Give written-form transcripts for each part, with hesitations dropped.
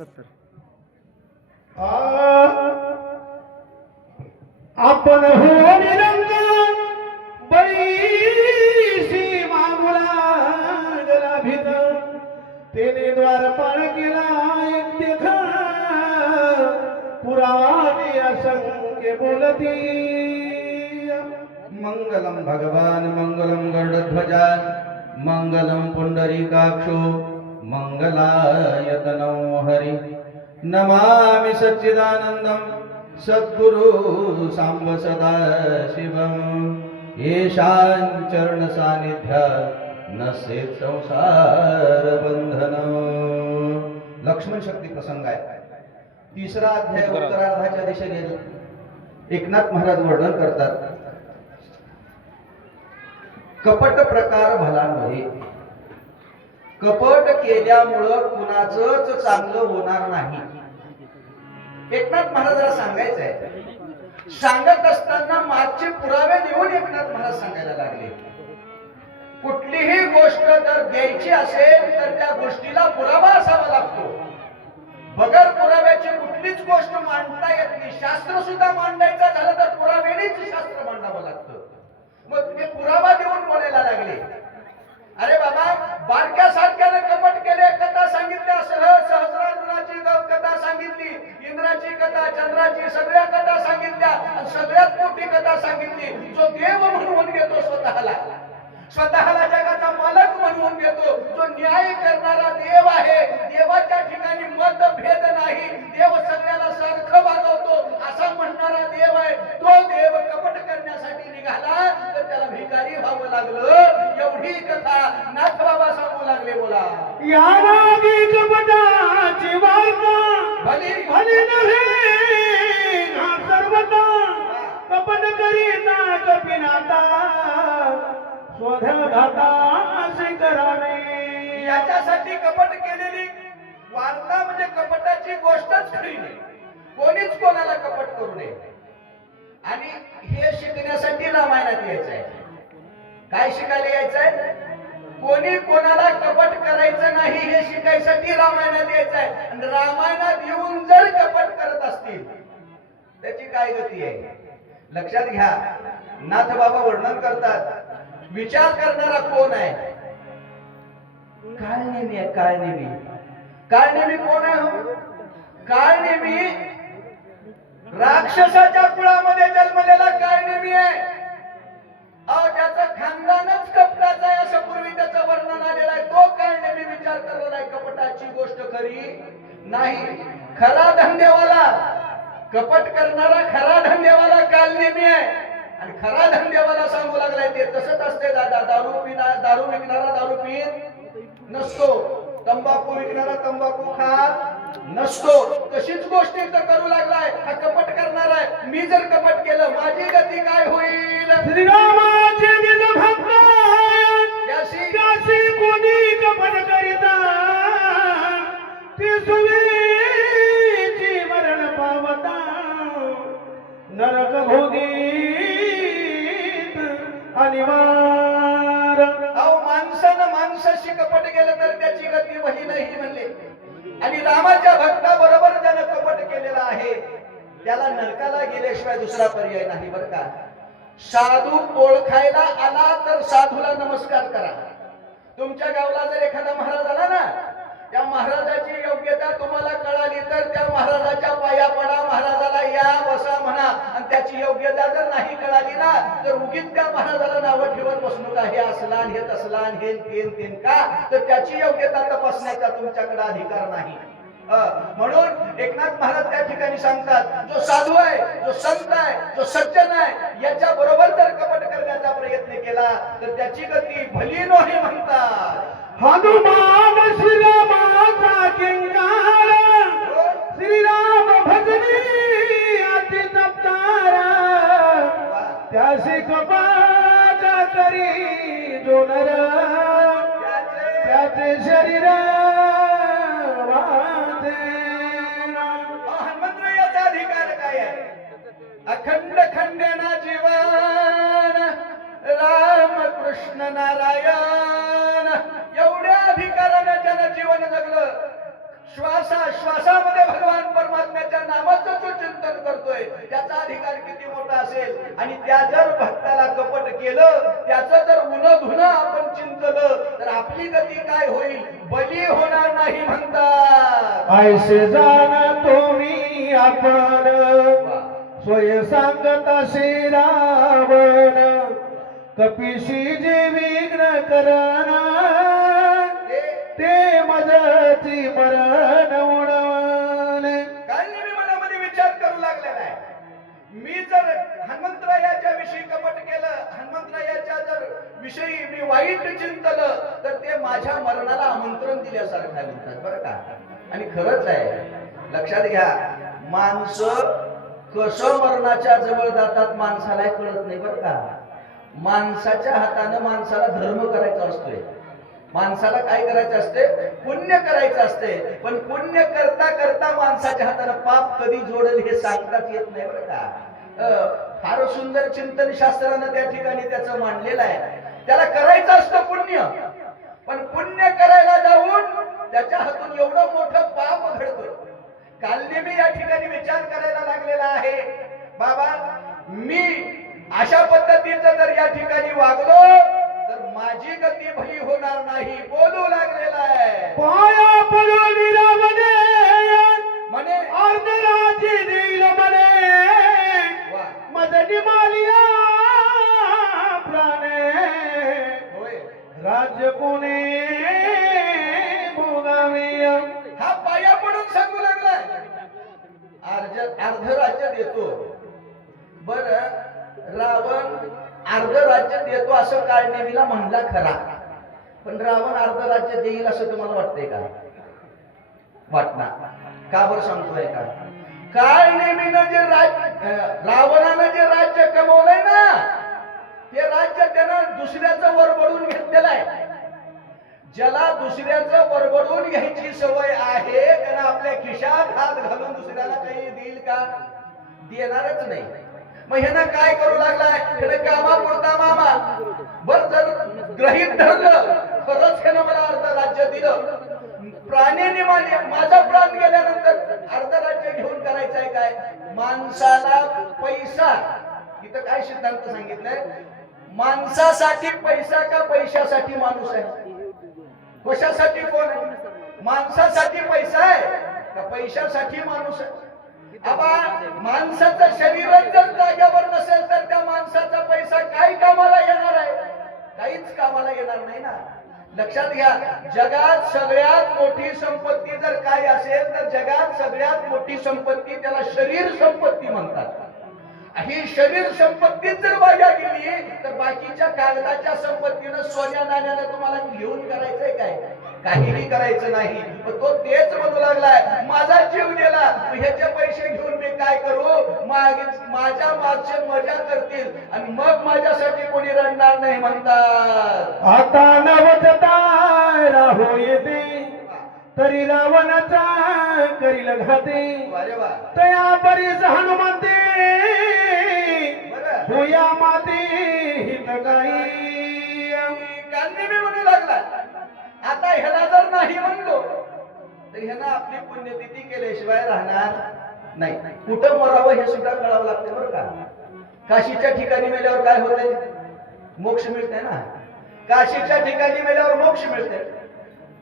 70. आपण हो निरंग बळीशी मागुला गला भीत तेने द्वारपाळ केला एक देख पुराणे असंख्य बोलती मंगलम भगवान मंगलम गरुडध्वजा मंगलम पुंडरीकाक्षो मंगलायतनो हरि नमामि सच्चिदानंदम सद्गुरु सांब सदा शिवम येषां चरण सानिध्यात् नसे संसार बंधन. लक्ष्मण शक्ती प्रसंग आहे. तिसरा अध्याय उत्तरार्धाच्या दिशेने एकनाथ महाराज वर्णन करतात. कपट प्रकार भला नव्हे. कपट केल्यामुळं कुणाचंच चांगलं होणार नाही. एकनाथ महाराजाला सांगायचं आहे. सांगत असताना मागचे पुरावे देऊन एकनाथ महाराज सांगायला लागले. कुठलीही गोष्ट जर द्यायची असेल तर त्या गोष्टीला पुरावा असावा लागतो. बगर पुराव्याची कुठलीच गोष्ट मांडता येत नाही. शास्त्र सुद्धा मांडायचं झालं तर पुराव्यानेच शास्त्र मांडावं लागतं. मग ते पुरावा देऊन बोलायला लागले. अरे बाबा, बारक्या सारख्यानं कपट केले, कथा सांगितल्या, सहस्रार्जुनाची कथा सांगितली, इंद्राची कथा, चंद्राची सगळ्या कथा सांगितल्या आणि सगळ्यात मोठी कथा सांगितली. जो देव म्हणून घेतो स्वतःला जगाचा मालक म्हणून घेतो, जो न्याय करणारा देव आहे, देवाच्या ठिकाणी मतभेद नाही, देव सगळ्याला सारखं वागवतो असा म्हणणारा देव आहे. तो देव कपट करण्यासाठी निघाला तर त्याला भिकारी व्हावं लागलं. एवढी कथा नाथ बाबा सांगू लागले. बोला, या मागे कपटाची वार्ता भली भली नव्हे हा सर्वता कपट करीना कपिनाता स्वधघाता असे करावे. याच्यासाठी कपट केलेली वार्ता म्हणजे कपटाची गोष्टच खरी नाही. कोणीच कोणाला कपट करू नये. आणि हे शिकण्यासाठी रामायणात यायचंय. काय शिकायला यायचंय? कोणी कोणाला कपट करायचं नाही हे शिकायसाठी रामायणात यायचंय. आणि रामायणात येऊन जर कपट करत असतील त्याची काय गती आहे? लक्षात घ्या. नाथ बाबा वर्णन करतात. विचार करणारा कोण आहे? काळनेमी आहे. काळनेमी कोण आहे? हो, काळनेमी राक्षसाच्या कुळामध्ये जन्मलेला काळनेमी आहे. अहो, त्याचं खानदानच कपटाचं आहे असं पूर्वी त्याचं वर्णन आलेलं आहे. तो काळनेमी विचार करणार आहे कपटाची गोष्ट खरी नाही. खरा धंदेवाला, कपट करणारा खरा धंदेवाला काळनेमी आहे. आणि खरा धंदेवाला सांगू लागलाय ते तसंच असते. दादा, दारू विकणारा दारू पीत नसतो, तंबाखू विकणारा तंबाखू खात नसतो. तशीच गोष्ट इथं करू लागलाय हा कपट करणार आहे. मी जर कपट केलं माझी गती काय होईल? श्रीरामाचे निज भक्त त्याशी कोणी कपट करिता ती सुवेची मरण पावता नरक भोगीत अनिवार्य. अहो, माणसानं माणसाशी कपट केलं तर त्याची गती वही नाही म्हणले. आणि रामाच्या भक्ताबरोबर ज्यानं कपट केलेला आहे त्याला नरकाला गेल्याशिवाय दुसरा पर्याय नाही. बरं का, साधू ओळखायला आला तर साधूला नमस्कार करा. तुमच्या गावला जर एखादा महाराज आला ना, त्या महाराजाची योग्यता तुम्हाला कळाली तर त्या महाराजाच्या पाया पडा, महाराजाला या बसा म्हणा. आणि त्याची योग्यता जर नाही कळाली ना तर उगीच त्या महाराजाला नावं ठेवत बसू नका. हे असलान, हे तसलान, हे तेन का, तर त्याची योग्यता तपासण्याचा तुमच्याकडे अधिकार नाही. म्हणून एकनाथ महाराज त्या ठिकाणी सांगतात, जो साधू आहे, जो संत आहे, जो सज्जन आहे, याच्या बरोबर जर कपट करण्याचा प्रयत्न केला तर त्याची गती भली नोही म्हणतात. हनुमान श्रीरामाचा किंकार श्रीराम भजनी अति तप्तारा त्याशी कपाट करी जो नर त्याचे शरीर हनुमंत याचा अधिकार काय आहे? अखंड खंडेना जीवन राम कृष्ण नारायण एवढ्या अधिकाराने ज्यानं जीवन जगलं, श्वासा असेल आणि त्या जर भक्ताला कपट केलं, त्याचं जर उनं धुणं आपण चिंतलं तर आपली गती काय होईल? बली होणार नाही म्हणतात. ऐसे जाणतो मी आपण स्वय सांगता श्री रावण कपिशी जे विघ्न करण ते मजची मरण उडवणे. काय नाही मी मनामध्ये विचार करू लागलेला आहे. मी जर हनुमंतरायाच्या विषयी कपट केलं, हनुमंतरायाच्या जर विषयी मी वाईट चिंतलं तर ते माझ्या मरणाला आमंत्रण दिल्यासारखं आहे म्हणतात बरं का. आणि खरंच आहे, लक्षात घ्या, माणसं कसं मरणाच्या जवळ जातात माणसाला कळत नाही बरं का. माणसाच्या हातानं माणसाला धर्म करायचा असतोय, माणसाला काय करायचं असते? पुण्य करायचं असते. पण पुण्य करता करता माणसाच्या हातानं पाप कधी जोडेल हे सांगताच येत नाही बरं का. फार सुंदर चिंतन शास्त्रानं त्या ठिकाणी त्याचं मांडलेलं आहे. त्याला करायचं असतं पुण्य, पण पुण्य करायला जाऊन त्याच्या हातून एवढं मोठं पाप घडतं. कालने मी या ठिकाणी विचार करायला लागलेला आहे, बाबा मी अशा पद्धतीचं जर या ठिकाणी वागलो तर माझी गती भली होणार नाही. बोलू लागलेला आहे, पाया पडून रावणे म्हणे अर्धराजी देईल म्हणे मजनी मालिया प्राणे होय. राज्य कोणी भोगावी. हा पाया पडून सांगू लागलाय, अर्ध राज्य देतो. बर, रावण अर्ध राज्य देतो असं काळनेमीला म्हणला खरा, पण रावण अर्ध राज्य देईल असं तुम्हाला वाटतंय का? वाटणार का? बरं सांगतोय का? काळनेमीनं जे रावणानं जे राज्य कमवलंय ना, ते राज्य त्यानं दुसऱ्याचं वरबडून घेतलेलं आहे. ज्याला दुसऱ्याचं वरबडून घ्यायची सवय आहे त्यानं आपल्या खिशात हात घालून दुसऱ्याला काही देईल का? देणारच नाही. मग ह्यानं काय करू लागलाय? ह्यानं कामापुरता मामा बर जर ग्रहित धरलं, खरंच ह्यानं मला अर्ध राज्य दिलं, प्राण्याने माझा प्राण गेल्यानंतर अर्ध राज्य घेऊन करायचंय काय? माणसाला पैसा, इथं काय सिद्धांत सांगितलंय? माणसासाठी पैसा का पैशासाठी माणूस आहे? कशासाठी कोण आहे? माणसासाठी पैसा आहे का पैशासाठी माणूस आहे? आबा माणसाचं शरीरच जर जाग्यावर नसेल तर त्या माणसाचा पैसा काय कामाला येणार आहे? काहीच कामाला येणार नाही ना. लक्षात घ्या, जगात सगळ्यात मोठी संपत्ती जर काय असेल तर जगात सगळ्यात मोठी संपत्ती त्याला शरीर संपत्ती म्हणतात. ही शरीर संपत्ती जर वाया गेली तर बाकीच्या कागदाच्या संपत्तीनं सोन्या नाण्यानं तुम्हाला घेऊन करायचंय काय? काहीही करायचं नाही. तो तेच म्हणू लागलाय, माझा जीव गेला, ह्याचे पैसे घेऊन मी काय करू? माझ्या मागचे मजा करतील आणि मग माझ्यासाठी कोणी रडणार नाही म्हणतात. आता नवजता राहो येते तरी रावणाचा करील घाते. अरे वा, तया बरीच हनुमंते होया माते हित काही. कांनी मी म्हणू लागला, आता ह्याला जर नाही म्हणलो तर ह्यानं आपली पुण्यतिथी केल्याशिवाय राहणार नाही. कुठं मरावं हे सुद्धा कळावं लागतं बरं का. काशीच्या ठिकाणी मेल्यावर काय होतंय? मोक्ष मिळते ना. काशीच्या ठिकाणी मेल्यावर मोक्ष मिळते,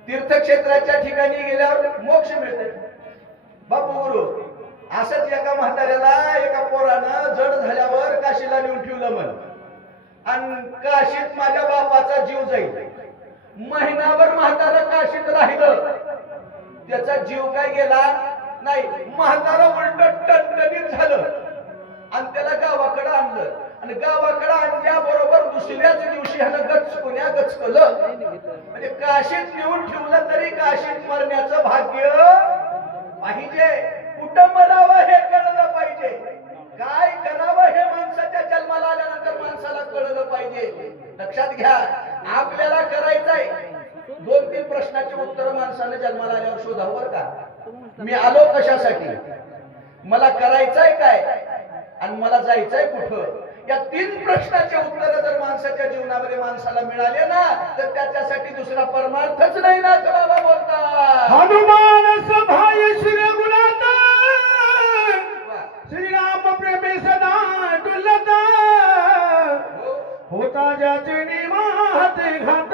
तीर्थक्षेत्राच्या ठिकाणी गेल्यावर मोक्ष मिळते. बापू गुरु असंच एका म्हाताऱ्याला एका पोरानं जड झाल्यावर काशीला नेऊन ठेवलं म्हण, आणि काशीत माझ्या बापाचा जीव जाईल. महिनाभर म्हातारा काशीत राहिलं, त्याचा जीव काय गेला नाही. म्हातारा उलट टणटणीत झालं आणि त्याला गावाकडे आणलं, आणि गावाकडे आणल्याबरोबर दुसऱ्याच दिवशी ह्यानं गचकुन्या गचकलं. म्हणजे काशीत नेऊन ठेवलं तरी काशीत मरण्याचं भाग्य पाहिजे. कुठं मरावं हे कळलं पाहिजे, काय करावं हे माणसाच्या जन्माला आल्यानंतर माणसाला कळलं पाहिजे. लक्षात घ्या, आपल्याला करायचंय 2-3 प्रश्नाची उत्तर माणसाने जन्माला आल्यावर शोधावं बरं का. मी आलो कशासाठी, मला करायचंय काय, आणि मला जायचंय कुठं? या 3 प्रश्नाचे उत्तर जर माणसाच्या जीवनामध्ये माणसाला मिळाले ना तर त्याच्यासाठी दुसरा परमार्थच नाही ना बाबा बोलतात. हनुमान सभाय श्री गुणात श्रीराम प्रेमी सदा डुलत राजाचे निमात घात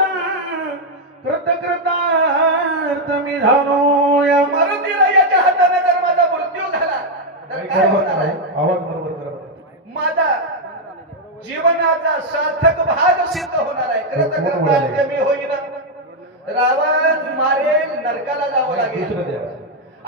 कृतकृतार्थ मी झालो या मारुतीरायाच्या हाताने जर माझा मृत्यू झाला तर काय होणार आहे? आवाज बरोबर करा बरं. माझा जीवनाचा सार्थक भाग सिद्ध होणार आहे. कृतकृतार्थ मी होईन. रावण मारेल, नरकाला जावं लागेल. दुसरं द्या.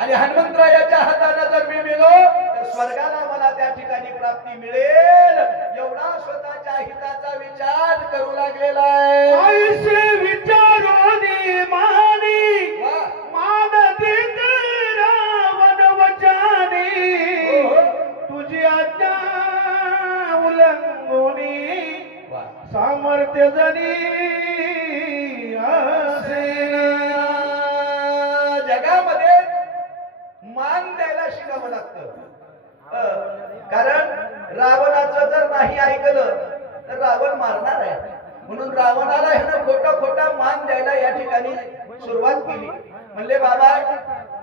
आणि हनुमंतरायाच्या हाताने जर मी मेलो तर स्वर्गाला मला त्या ठिकाणी प्राप्ती मिळेल. एवढा स्वतःच्या हिताचा विचार करू लागलेला आहे. आयुष्य विचारोनी मानी वा. मानतीत रावण वचानी हो. तुझी आज्ञा उल्लंघोनी वा. सामर्थ्य जनी असे जगामध्ये मान द्यायला शिकावं लागतं. कारण रावणाचं जर नाही ऐकलं तर रावण मारणार आहे. म्हणून रावणाला ह्यानं खोटा मान द्यायला या ठिकाणी सुरुवात केली. म्हणले बाबा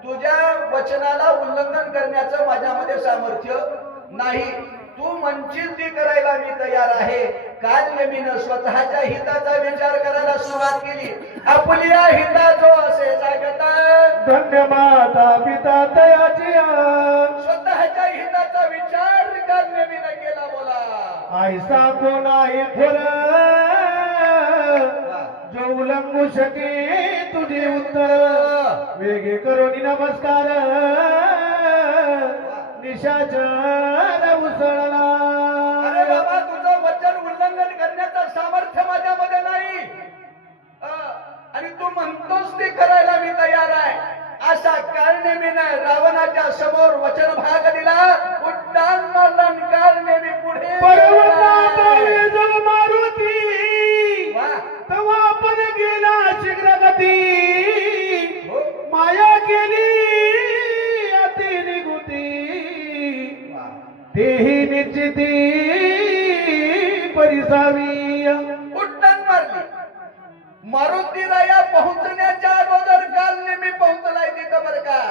तुझ्या वचनाला उल्लंघन करण्याचं माझ्यामध्ये सामर्थ्य नाही. तू म्हणशील ती करायला मी तयार आहे. कालनेमीनं स्वतःच्या हिताचा विचार करायला सुरुवात केली. आपल्या हिताचो असे जागता धन्य माता पिता तयाची स्वतःच्या हिताचा विचार कालनेमीनं केला. बोला ऐसा कोण आहे थोर जो उल्लंघू शके तुझे उत्तर वेगे करोनी नमस्कार निशाचर उसळला. अरे बाबा तुझं वचन उल्लंघन करण्याचं सामर्थ्य माझ्यामध्ये नाही. आणि तू म्हणतोस ते करायला मी तयार आहे. अशा कालनेमीनं रावणाच्या समोर वचन भाग दिला. उड्डाण मारला. कालनेमी पुढे पर्वतामुळे जग मारुती वा. तेव्हा आपण गेला शीघ्र गती हो. माया केली अति निगुती वा. तेही निश्चिती परिसावी. उड्डाण मारली. मारुतीराया पोहोचण्याच्या अगोदर कालनेमी पोहोचलाय तिथं बरं का.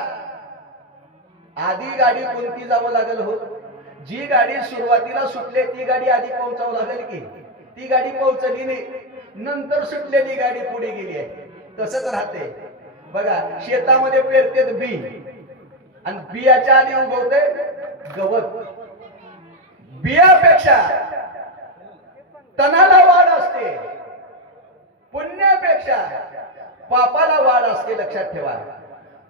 आधी गाडी कोणती जावं लागेल हो. जी गाडी सुरुवातीला सुटली ती गाडी आधी पोहोचावं लागेल की. ती गाडी पोहोचली नाही. नंतर सुटलेली गाडी पुढे गेली आहे. तसंच राहते बघा. शेतामध्ये पेरतेत बी आणि बियाच्या आधी उगवते गवत. बियापेक्षा तणाला वाढ असते. पुण्यापेक्षा पापाला वाढ असते. लक्षात ठेवा.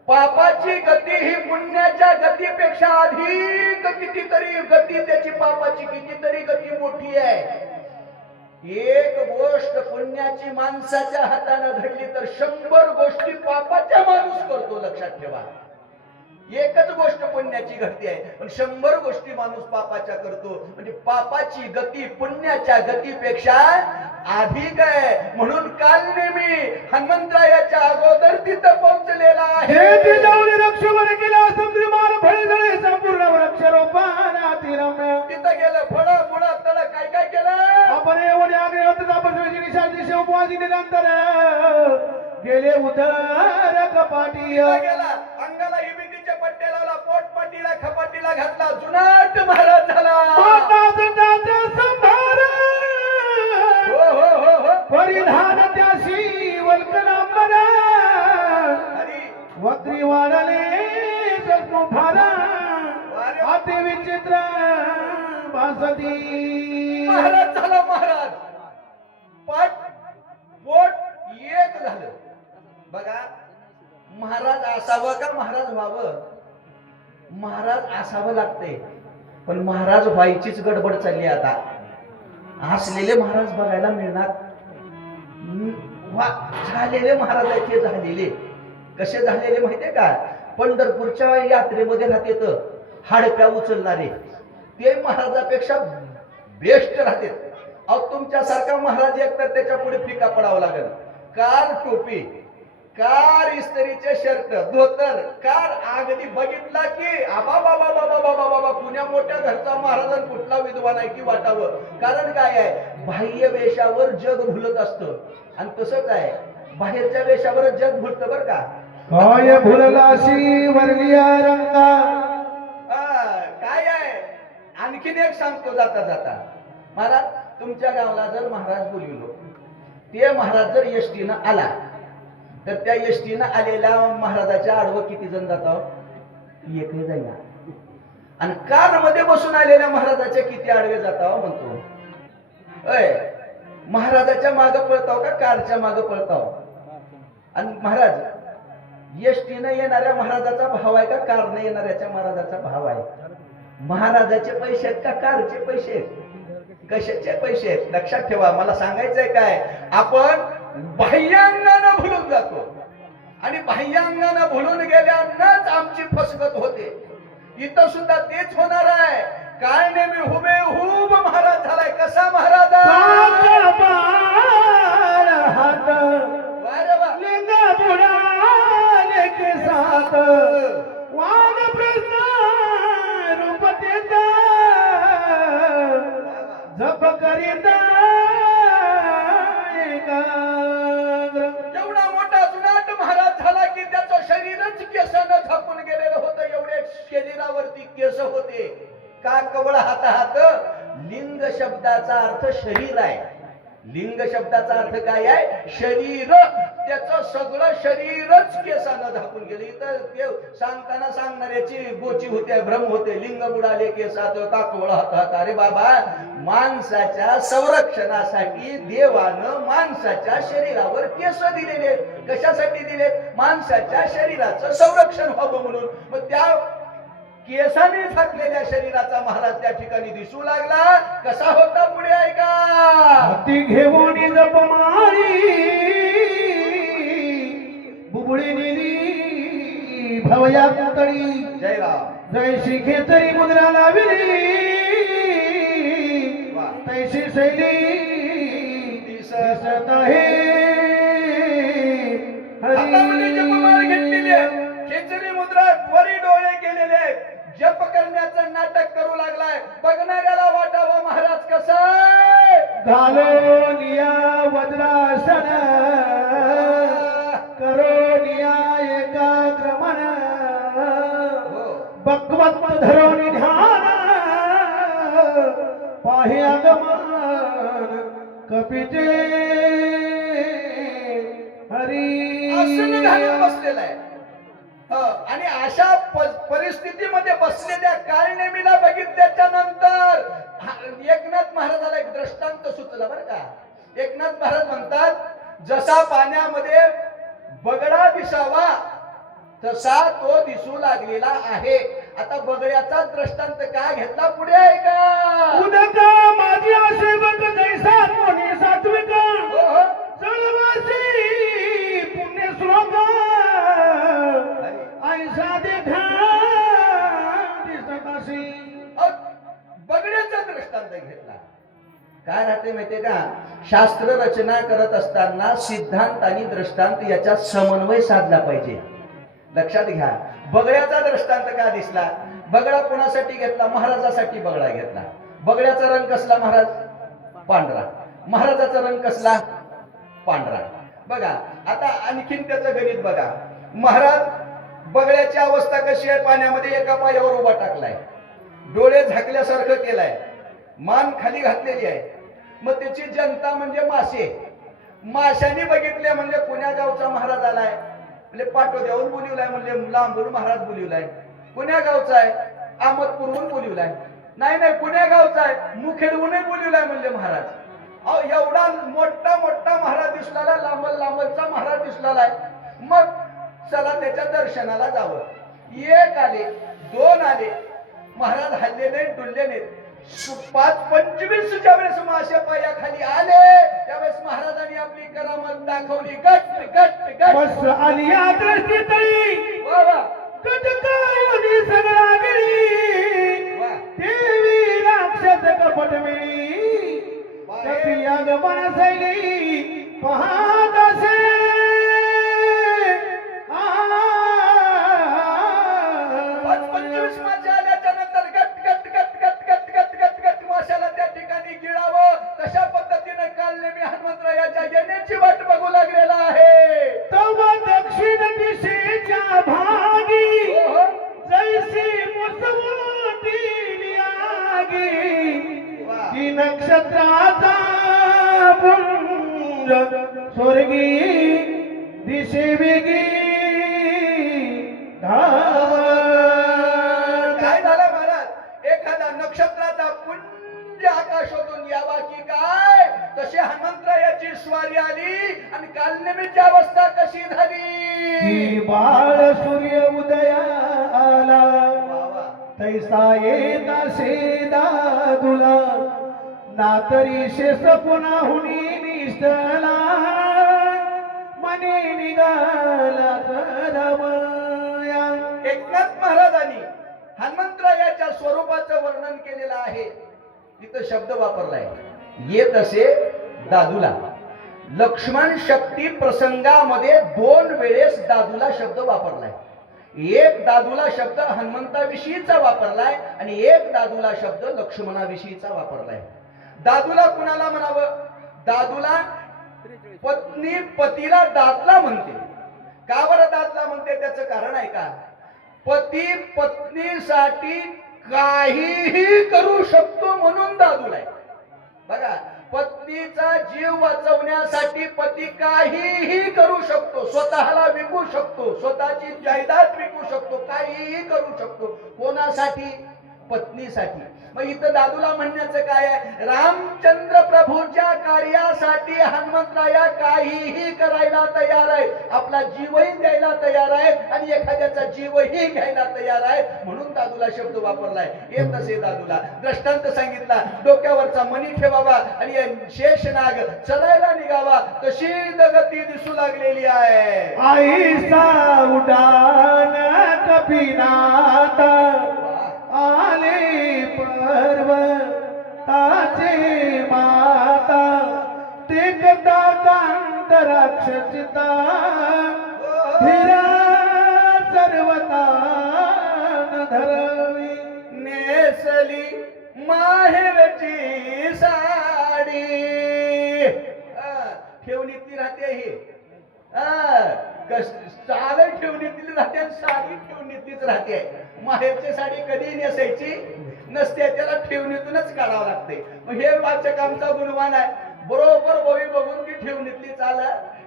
पापाची गती ही पुण्याच्या गतीपेक्षा अधिक कितीतरी गती त्याची पापाची कितीतरी गती मोठी आहे. एक गोष्ट पुण्याची माणसाच्या हाताने घडली तर 100 गोष्टी पापाच्या माणूस करतो. लक्षात ठेवा. एकच गोष्ट पुण्याची घडती आहे पण 100 गोष्टी माणूस पापाच्या करतो. म्हणजे पापाची गती पुण्याच्या गतीपेक्षा अधिक आहे. म्हणून कालनेमी हनुमंतरायाच्या अगोदर तिथं पोहोचलेला आहे. हे जाऊन रक्षण केला समुद्रमाल फळझळे संपूर्ण वृक्षारोपण अतिरम्य. तिथं गेलं फळ मुळ तळ काय काय केलं. आपण एवढे आग्रह होते आपण निशाल दिशे उपवासी नंतर गेले उदर कपाटी. तिथं गेला अंगाला इबितीच्या पट्ट्या लावला. पोटपट्टीला खपाटीला घातला. जुनाट महाराज झाला. हो हो हो हो. परिधान त्याशी वल्कलांबर हरी वक्री वाढले जगू फारा अति विचित्र भासती. महाराज झाला. महाराज पाठ पोट एक झालं. बघा महाराज असावं का महाराज व्हावं. महाराज असावं लागते पण महाराज व्हायचीच गडबड चालली आता. हसलेले महाराज बघायला मिळणार. झालेले महाराज आहेत ते झालेले कसे झालेले माहितीये का. पंढरपूरच्या यात्रेमध्ये राहते तर हाडप्या उचलणारे ते महाराजापेक्षा बेस्ट राहते. अहो तुमच्यासारखा महाराज एक तर त्याच्या पुढे फिका पडावं लागेल. कार टोपी कार इस्त्रीचे शर्ट धोतर कार अगदी बघितला की आबा बाबा बाबा बाबा बाबा पुण्या मोठ्या घरचा महाराज कुठला विद्वान आहे की वाटावं. कारण काय आहे बाह्य वेशावर जग भुलत असतं आणि तसंच आहे बाहेरच्या वेशावरच जग भुलतं बरं का. काय भुललाशी वरलिया रंगा. काय आहे आणखीन एक सांगतो जाता जाता महाराज. तुमच्या गावाला जर महाराज बोलविलो, ते महाराज जर एसटीनं आला तर त्या एसटीनं आलेल्या महाराजाच्या आडवं किती जण जातात? एकही जाईना. आणि कार मध्ये बसून आलेल्या महाराजाच्या किती आडवे जाताव म्हणतो. अय, महाराजाच्या मागे पळताव का कारच्या मागे पळताव? आणि महाराज एसटीनं येणाऱ्या महाराजाचा भाव आहे का कारनं येणाऱ्याच्या महाराजाचा भाव आहे? महाराजाचे पैसे आहेत का कारचे पैसे आहेत? कशाचे पैसे आहेत? लक्षात ठेवा. मला सांगायचंय काय, आपण बाह्यांगानं भुलून जातो आणि बाह्यांगानं भुलून गेल्यानंच आमची फसगत होते. इथं सुद्धा तेच होणार आहे. काय नेहमी हुबेहूब महाराज झालाय. कसा महाराज? हात लिंगा बुडाले के साथ वान प्रश्न रूप देता जप करीता एकाग्र. एवढा मोठा जुनाट महाराज झाला की त्याचं शरीरच केसानं झाकून गेलेलं होतं. एवढे शरीरावरती केस होते. का कवळ हात? लिंग शब्दाचा अर्थ शरीर आहे. लिंग शब्दाचा अर्थ काय आहे? शरीर. त्याचं सगळं शरीरच केसानं झाकून गेलं. इथं ते सांगताना सांगणाऱ्याची गोची होते, भ्रम होते. लिंग बुडाले केसात का कवळ हातात. अरे बाबा, माणसाच्या संरक्षणासाठी देवानं माणसाच्या शरीरावर केस दिलेले. कशासाठी दिले? माणसाच्या शरीराचं संरक्षण व्हावं म्हणून. मग त्या केसाने झाकलेल्या शरीराचा महाराज त्या ठिकाणी दिसू लागला. कसा होता पुढे ऐका. हाती घेऊन जप मारी बुबुळी निली भवया तळी. जय राम. जय शिखे तरी मुद्रा लाविली तैशी शैली दिसत आहे. हातामध्ये जपमाळ घेतलेली आहे. खेचरी मुद्रा, वरी डोळे केलेले, जप करण्याचं नाटक करू लागलाय. बघणाऱ्याला वाटावं महाराज कसा घालोनिया वज्रासन करोनिया एकाग्र मन भगवत धरोनी ध्यान पाहे आगमन कपिते हरी. आसन घालून बसलेला आहे. आणि अशा परिस्थितीमध्ये बसलेल्या काळनेमीला बघितल्याच्या नंतर एकनाथ महाराजाला एक दृष्टांत सुचला बरं का. एकनाथ महाराज म्हणतात, जसा पाण्यामध्ये बगडा दिसावा तसा तो दिसू लागलेला आहे. आता बगड्याचा दृष्टांत काय घेतला पुढे आहे का. उदका माझी सेवक जैसा कोणी सात्विक चळवासी पुण्य श्लोक ऐसा देखा दिसत असे. बगड्याचा दृष्टांत घेतला. काय राहते माहितीये का, शास्त्र रचना करत असताना सिद्धांत आणि दृष्टांत याचा समन्वय साधला पाहिजे. लक्षात घ्या. बगड्याचा दृष्टांत का दिसला? बगडा कोणासाठी घेतला? महाराजासाठी बगडा घेतला. बगड्याचा रंग कसला महाराज? पांढरा. महाराजाचा रंग कसला? पांढरा. बघा आता आणखीन त्याचं गणित बघा. महाराज बगड्याची अवस्था कशी आहे? पाण्यामध्ये एका पायावर उभा टाकलाय, डोळे झाकल्यासारखं केलाय, मान खाली घातलेली आहे. मग त्याची जनता म्हणजे मासे. माशांनी बघितले म्हणजे पुण्या गावचा महाराज आलाय, म्हणजे पाटोद्यावरून बोलिवलाय, म्हणजे लांबून महाराज बोलिवलाय. पुण्या गावचा आहे, अहमदपूरहून बोलिवलाय. नाही पुण्या गावचा आहे, मुखेडहूनही बोलिवलाय म्हणजे महाराज. अहो एवढा मोठा मोठा महाराज दिसलाय, लांबचा महाराज दिसलाय. मग चला त्याच्या दर्शनाला जावं. एक आले, दोन आले, महाराज हल्ले नाहीत, डुलले नाहीत. 5-25 ज्या वेळेस मासे पायाखाली आले त्यावेळेस महाराजांनी आपली करामत दाखवली. गट गट गट बस आली या दृष्टीतळी वा वा कटकावली सगळा गिळी वा. देवी राक्षस कपट मिळी कपी आगमन शैली पाहत असे. 25 मासे आल्याच्या नंतर गट गट गट गट गट गट गट गट माशाला त्या ठिकाणी गिळावं. तशा पद्धतीने कालनेमी हनुमंतरायाच्या येण्याची वाट बघू लागलेला आहे. तव दक्षिण दिशेच्या भागी जैसी मुसवती आगी की नक्षत्राचा पुंज स्वर्गी दिशे वेगी धाव. काय झालं महाराज, एखादा नक्षत्राचा पुंज आकाशातून यावा की काय, तशी हनुमंतरायाची स्वारी आली आणि कालनेमीची अवस्था कशी झाली. की बाळ सूर्य उदयाला तैसा येता दादुला नातरी शेष पुन्हा हुनी निष्ठला मने निघाला रमया. एकनाथ महाराजांनी हनुमंतरायाच्या स्वरूपाचं वर्णन केलेलं आहे. तिथं शब्द वापरलाय येत असे दादूला. लक्ष्मण शक्ती प्रसंगामध्ये 2 वेळेस दादूला शब्द वापरलाय. एक दादूला शब्द हनुमंताविषयीचा वापरलाय आणि एक दादूला शब्द लक्ष्मणाविषयीचा वापरलाय. दादूला कुणाला म्हणावं, दादूला पत्नी पतीला दादला म्हणते. का बरं दादला म्हणते, त्याचं कारण आहे का. पती पत्नीसाठी काहीही करू शकतो म्हणून दादूला आहे. बघा, पत्नीचा जीव वाचवण्यासाठी पती काहीही करू शकतो, स्वतःला विकू शकतो, स्वतःची जायदाद विकू शकतो, काहीही करू शकतो. कोणासाठी, पत्नीसाठी. मग इथं दादूला म्हणण्याचं काय आहे, रामचंद्र प्रभूच्या कार्यासाठी हनुमंतराया काहीही करायला तयार आहे, आपला जीवही द्यायला तयार आहे आणि एखाद्याचा जीवही घ्यायला तयार आहे. म्हणून दादूला शब्द वापरलाय येत असे दादूला. दृष्टांत सांगितला, डोक्यावरचा मणी ठेवावा आणि शेषनाग चलायला निघावा, तशी गती दिसू लागलेली आहे. आईसा उडान कपिनाथ आले पर्वताचे माता ते दांत राक्षसिता धीरा सर्वता धरवी. नेसली माहेरची साडी, ठेवणीतली राहते ही. साडी ठेवणीतली राहते आणि साडी ठेवणीतलीच राहते. माहेरची साडी कधी नेसायची नसते, त्याला ठेवणीतूनच काढावं लागते. मग हे वाचकांचा गुणवान आहे, बरोबर बवी बघून ती ठेवणीतली चाल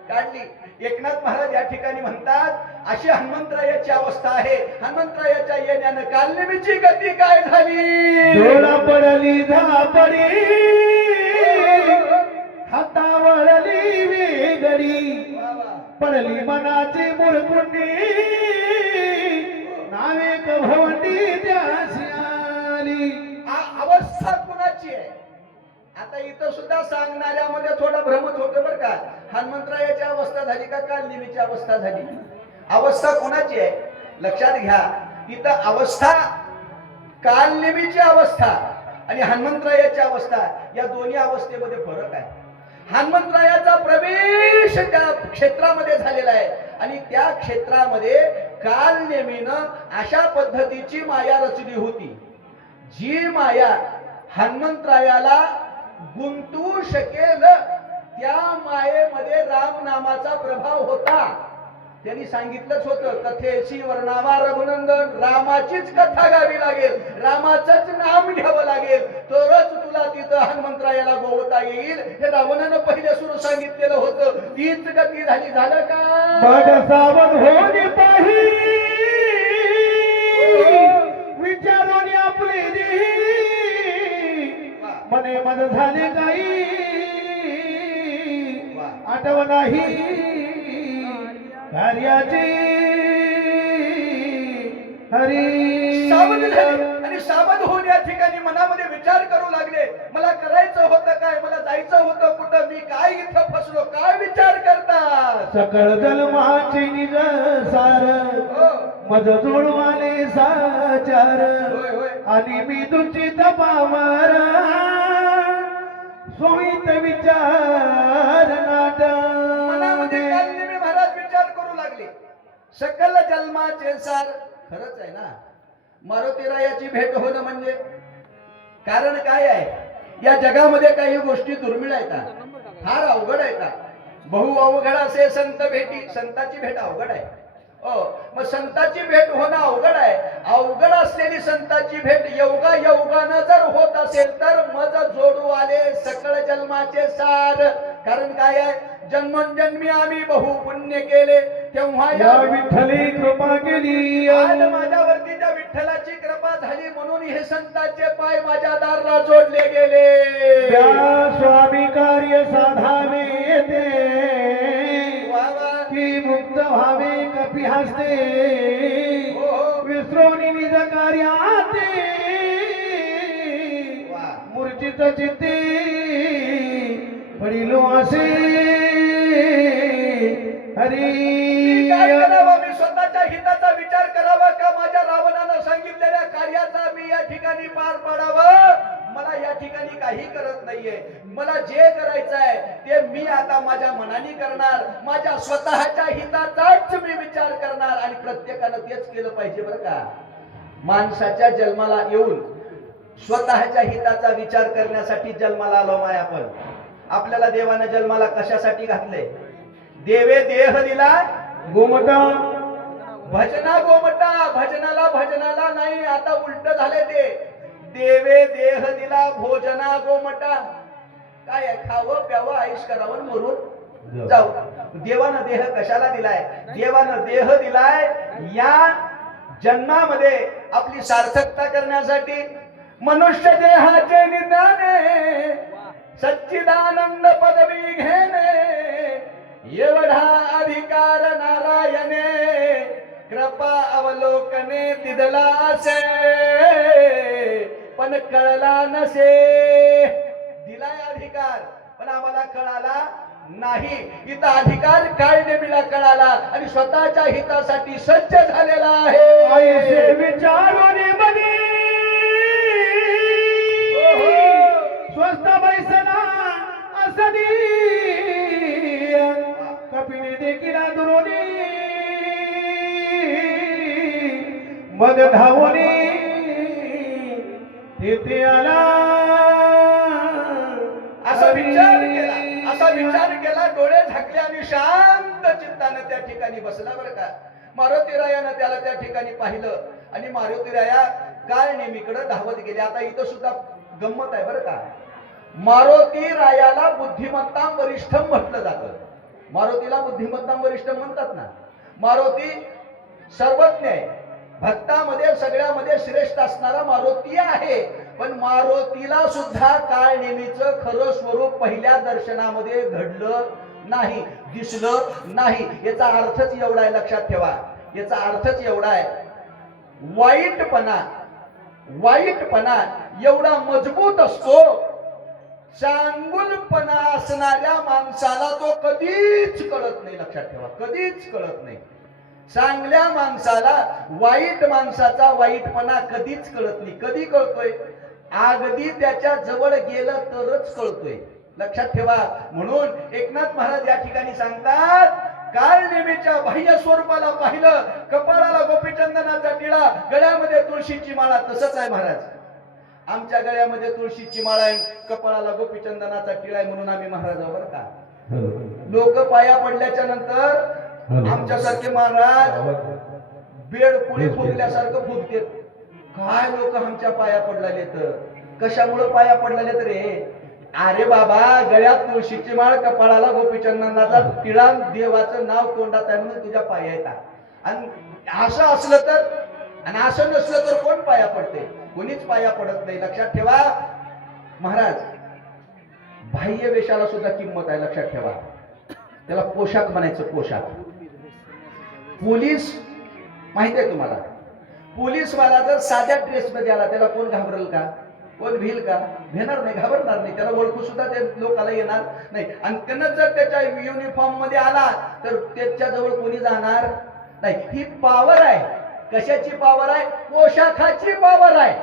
काढली. एकनाथ महाराज या ठिकाणी म्हणतात, अशी हनुमंतरायाची अवस्था आहे. हनुमंतरायाच्या येण्यानं कालनेमीची गती काय झाली. डोळा पडली झापडी हातावळली वेगळी पडली मनाची मुळकुंडी नावे भवंडी त्याशी आली. अवस्था कुणाची आहे. आता इथं सुद्धा सांगणाऱ्यामध्ये थोडा भ्रमच होतो बरं का. हनुमंतरायाची अवस्था झाली का कालनेमीची अवस्था झाली. अवस्था कोणाची आहे लक्षात घ्या. इथं अवस्था कालनेमीची अवस्था आणि हनुमंतरायाची अवस्था, या दोन्ही अवस्थेमध्ये फरक आहे. हनुमंतरायाचा प्रवेश त्या क्षेत्रामध्ये झालेला आहे आणि त्या क्षेत्रामध्ये कालनेमीनं अशा पद्धतीची माया रचली होती, जी माया हनुमंतरायाला गुंतवू शकेल त्या मायेमध्ये राम नामाचा प्रभाव होता. त्यांनी सांगितलंच होतं, कथेशी वर्णावा रघुनंदन, रामाचीच कथा गावी लागेल, रामाचंच नाम घ्यावं लागेल, तरच तुला तिथं हनुमंतरायाला गोवता येईल. हे रावणानं पहिले सुरू सांगितलेलं होतं. तीच गती झाली. झालं का. बड सावध होणे पाही विचारून आपले मने मद झाले काही आठव नाही कार्याची हरी. सावध झाले आणि सावध होऊन या ठिकाणी मनामध्ये विचार करू लागले, मला करायचं होतं काय, मला जायचं होतं कुठं, मी काय इथं फसलो, काय विचार करतात. सकळ जन्माचे निज सार मज जोडवाले साचार आणि मी तुझी तपावर सोयीत विचार नाट. मनामध्ये कालनेमी महाराज विचार करू लागले, सकल जन्माचे सार. खरंच आहे ना, मारुतीरायाची भेट होणं म्हणजे कारण काय आहे. या जगामध्ये काही गोष्टी दुर्मिळ आहेत, फार अवघड आहेत. बहु अवघड असे संत भेटी, संताची भेट अवघड आहे. मग संताची भेट होणं अवघड आहे. अवघड असलेली संताची भेट योगानं जर होत असेल तर मज जोडून जन्माचे सार. कारण काय आहे, जन्मोजन्मी आम्ही बहु पुण्य केले, तेव्हा या विठ्ठली कृपा केली. आज माझ्यावरती त्या विठ्ठलाची कृपा झाली, म्हणून हे संतांचे पाय माझ्या दाराला जोडले गेले. त्या स्वामी कार्य साधावे येते, वा वा. की मुक्त व्हावे कपी हस्ते, हो, हो. विसरून निज कार्याते, वा. मूर्छित चित्ती पडिलो असे हरी. मी काय करावं? मी स्वतःच्या हिताचा विचार करावा का माझ्या रावणानं सांगितलेल्या कार्याचा मी या ठिकाणी पार पाडावं? मला या ठिकाणी काही करत नाहीये. मला जे करायचं आहे ते मी आता माझ्या मनाने करणार, माझ्या स्वतःच्या हिताचाच मी विचार करणार, आणि प्रत्येकानं तेच केलं पाहिजे बरं का. माणसाच्या जन्माला येऊन स्वतःच्या हिताचा विचार करण्यासाठी जन्माला आलो माय आपण. आपल्याला देवानं जन्माला कशासाठी घातले? देवे देह दिला गोमटा भजना गोमटा. भजनाला भजनाला नाही, आता उलट झाले ते. देवे देह दिला भोजना गोमटा. काय आहे? खावं प्यावं आयुष करावं मरून जाऊ. देवानं देह कशाला दिलाय? देवानं देह दिलाय या जन्मामध्ये आपली सार्थकता करण्यासाठी. मनुष्य देहाचे निदाने सच्चिदानंद पदवी घेणे, एवढा अधिकार नारायणे कृपा अवलोकने दिदला असे, पण कळला नसे. दिलाय अधिकार पण आम्हाला कळाला नाही. इथं अधिकार काय नेमिला कळाला आणि स्वतःच्या हितासाठी सज्ज झालेला आहे. ऐसे विचारून मनी स्वस्त बैसना असदी, कपिने देखील दुरोनी मग धावणी तेथे आला. असा विचार केला, डोळे झाकले आणि शांत चित्तानं त्या ठिकाणी बसला बरं का. मारुतीरायानं त्याला त्या ठिकाणी पाहिलं आणि मारुतीराया काय नेहमीकडे धावत गेले. आता इथं सुद्धा गंमत आहे बरं का. मारुतीरायाला बुद्धिमत्ता वरिष्ठ म्हटलं जातं. मारुतीला बुद्धिमत्ता वरिष्ठ म्हणतात ना. मारुती सर्वज्ञ आहे, भक्तामध्ये सगळ्यामध्ये श्रेष्ठ असणारा मारुती आहे. पण मारुतीला सुद्धा काळ नेमीचं खरं स्वरूप पहिल्या दर्शनामध्ये घडलं नाही, दिसलं नाही. याचा अर्थच एवढा आहे, लक्षात ठेवा. याचा अर्थच एवढा आहे, वाईटपणा एवढा मजबूत असतो, चांगुलपणा असणाऱ्या माणसाला तो कधीच कळत नाही. लक्षात ठेवा, कधीच कळत नाही. चांगल्या माणसाला वाईट माणसाचा वाईटपणा कधीच कळत नाही. कधी कळतोय? अगदी त्याच्या जवळ गेलं तरच कळतोय. लक्षात ठेवा. म्हणून एकनाथ महाराज या ठिकाणी सांगतात, काळ नेमीच्या बाह्य स्वरूपाला पाहिलं, कपाळाला गोपीचंदनाचा टिळा, गळ्यामध्ये तुळशीची माळा. तसंच आहे महाराज, आमच्या गळ्यामध्ये तुळशीची माळा आहे, कपाळाला गोपीचंदनाचा टिळा आहे, म्हणून आम्ही महाराजावर का. लोक पाया पडल्याच्या नंतर आमच्यासारखे महाराज बेडपुळी फुगल्यासारखं फुगते. काय लोक आमच्या पाया पडलेले तर कशामुळे पाया पडलेले तर अरे बाबा, गळ्यात तुळशीची माळ, कपाळाला गोपीचंदनाचा टिळा, देवाचं नाव तोंडात आहे म्हणून तुझ्या पाया येतात. आणि असं असलं तर, आणि असं नसलं तर कोण पाया पडते? कोणीच पाया पडत नाही. लक्षात ठेवा महाराज, बाह्य वेशाला सुद्धा किंमत आहे. लक्षात ठेवा. त्याला पोशाख म्हणायचं, पोशाख. पोलीस माहिती आहे तुम्हाला, पोलीसवाला जर साध्या ड्रेस मध्ये आला त्याला कोण घाबरेल का? कोण भिल का? भेणार नाही, घाबरणार नाही. त्याला ओळखू सुद्धा ते लोकाला येणार नाही. आणि त्यानं जर त्याच्या युनिफॉर्म मध्ये आला तर त्याच्या जवळ कोणी जाणार नाही. ही पावर आहे. कशाची पावर आहे? पोशाखाची पावर आहे.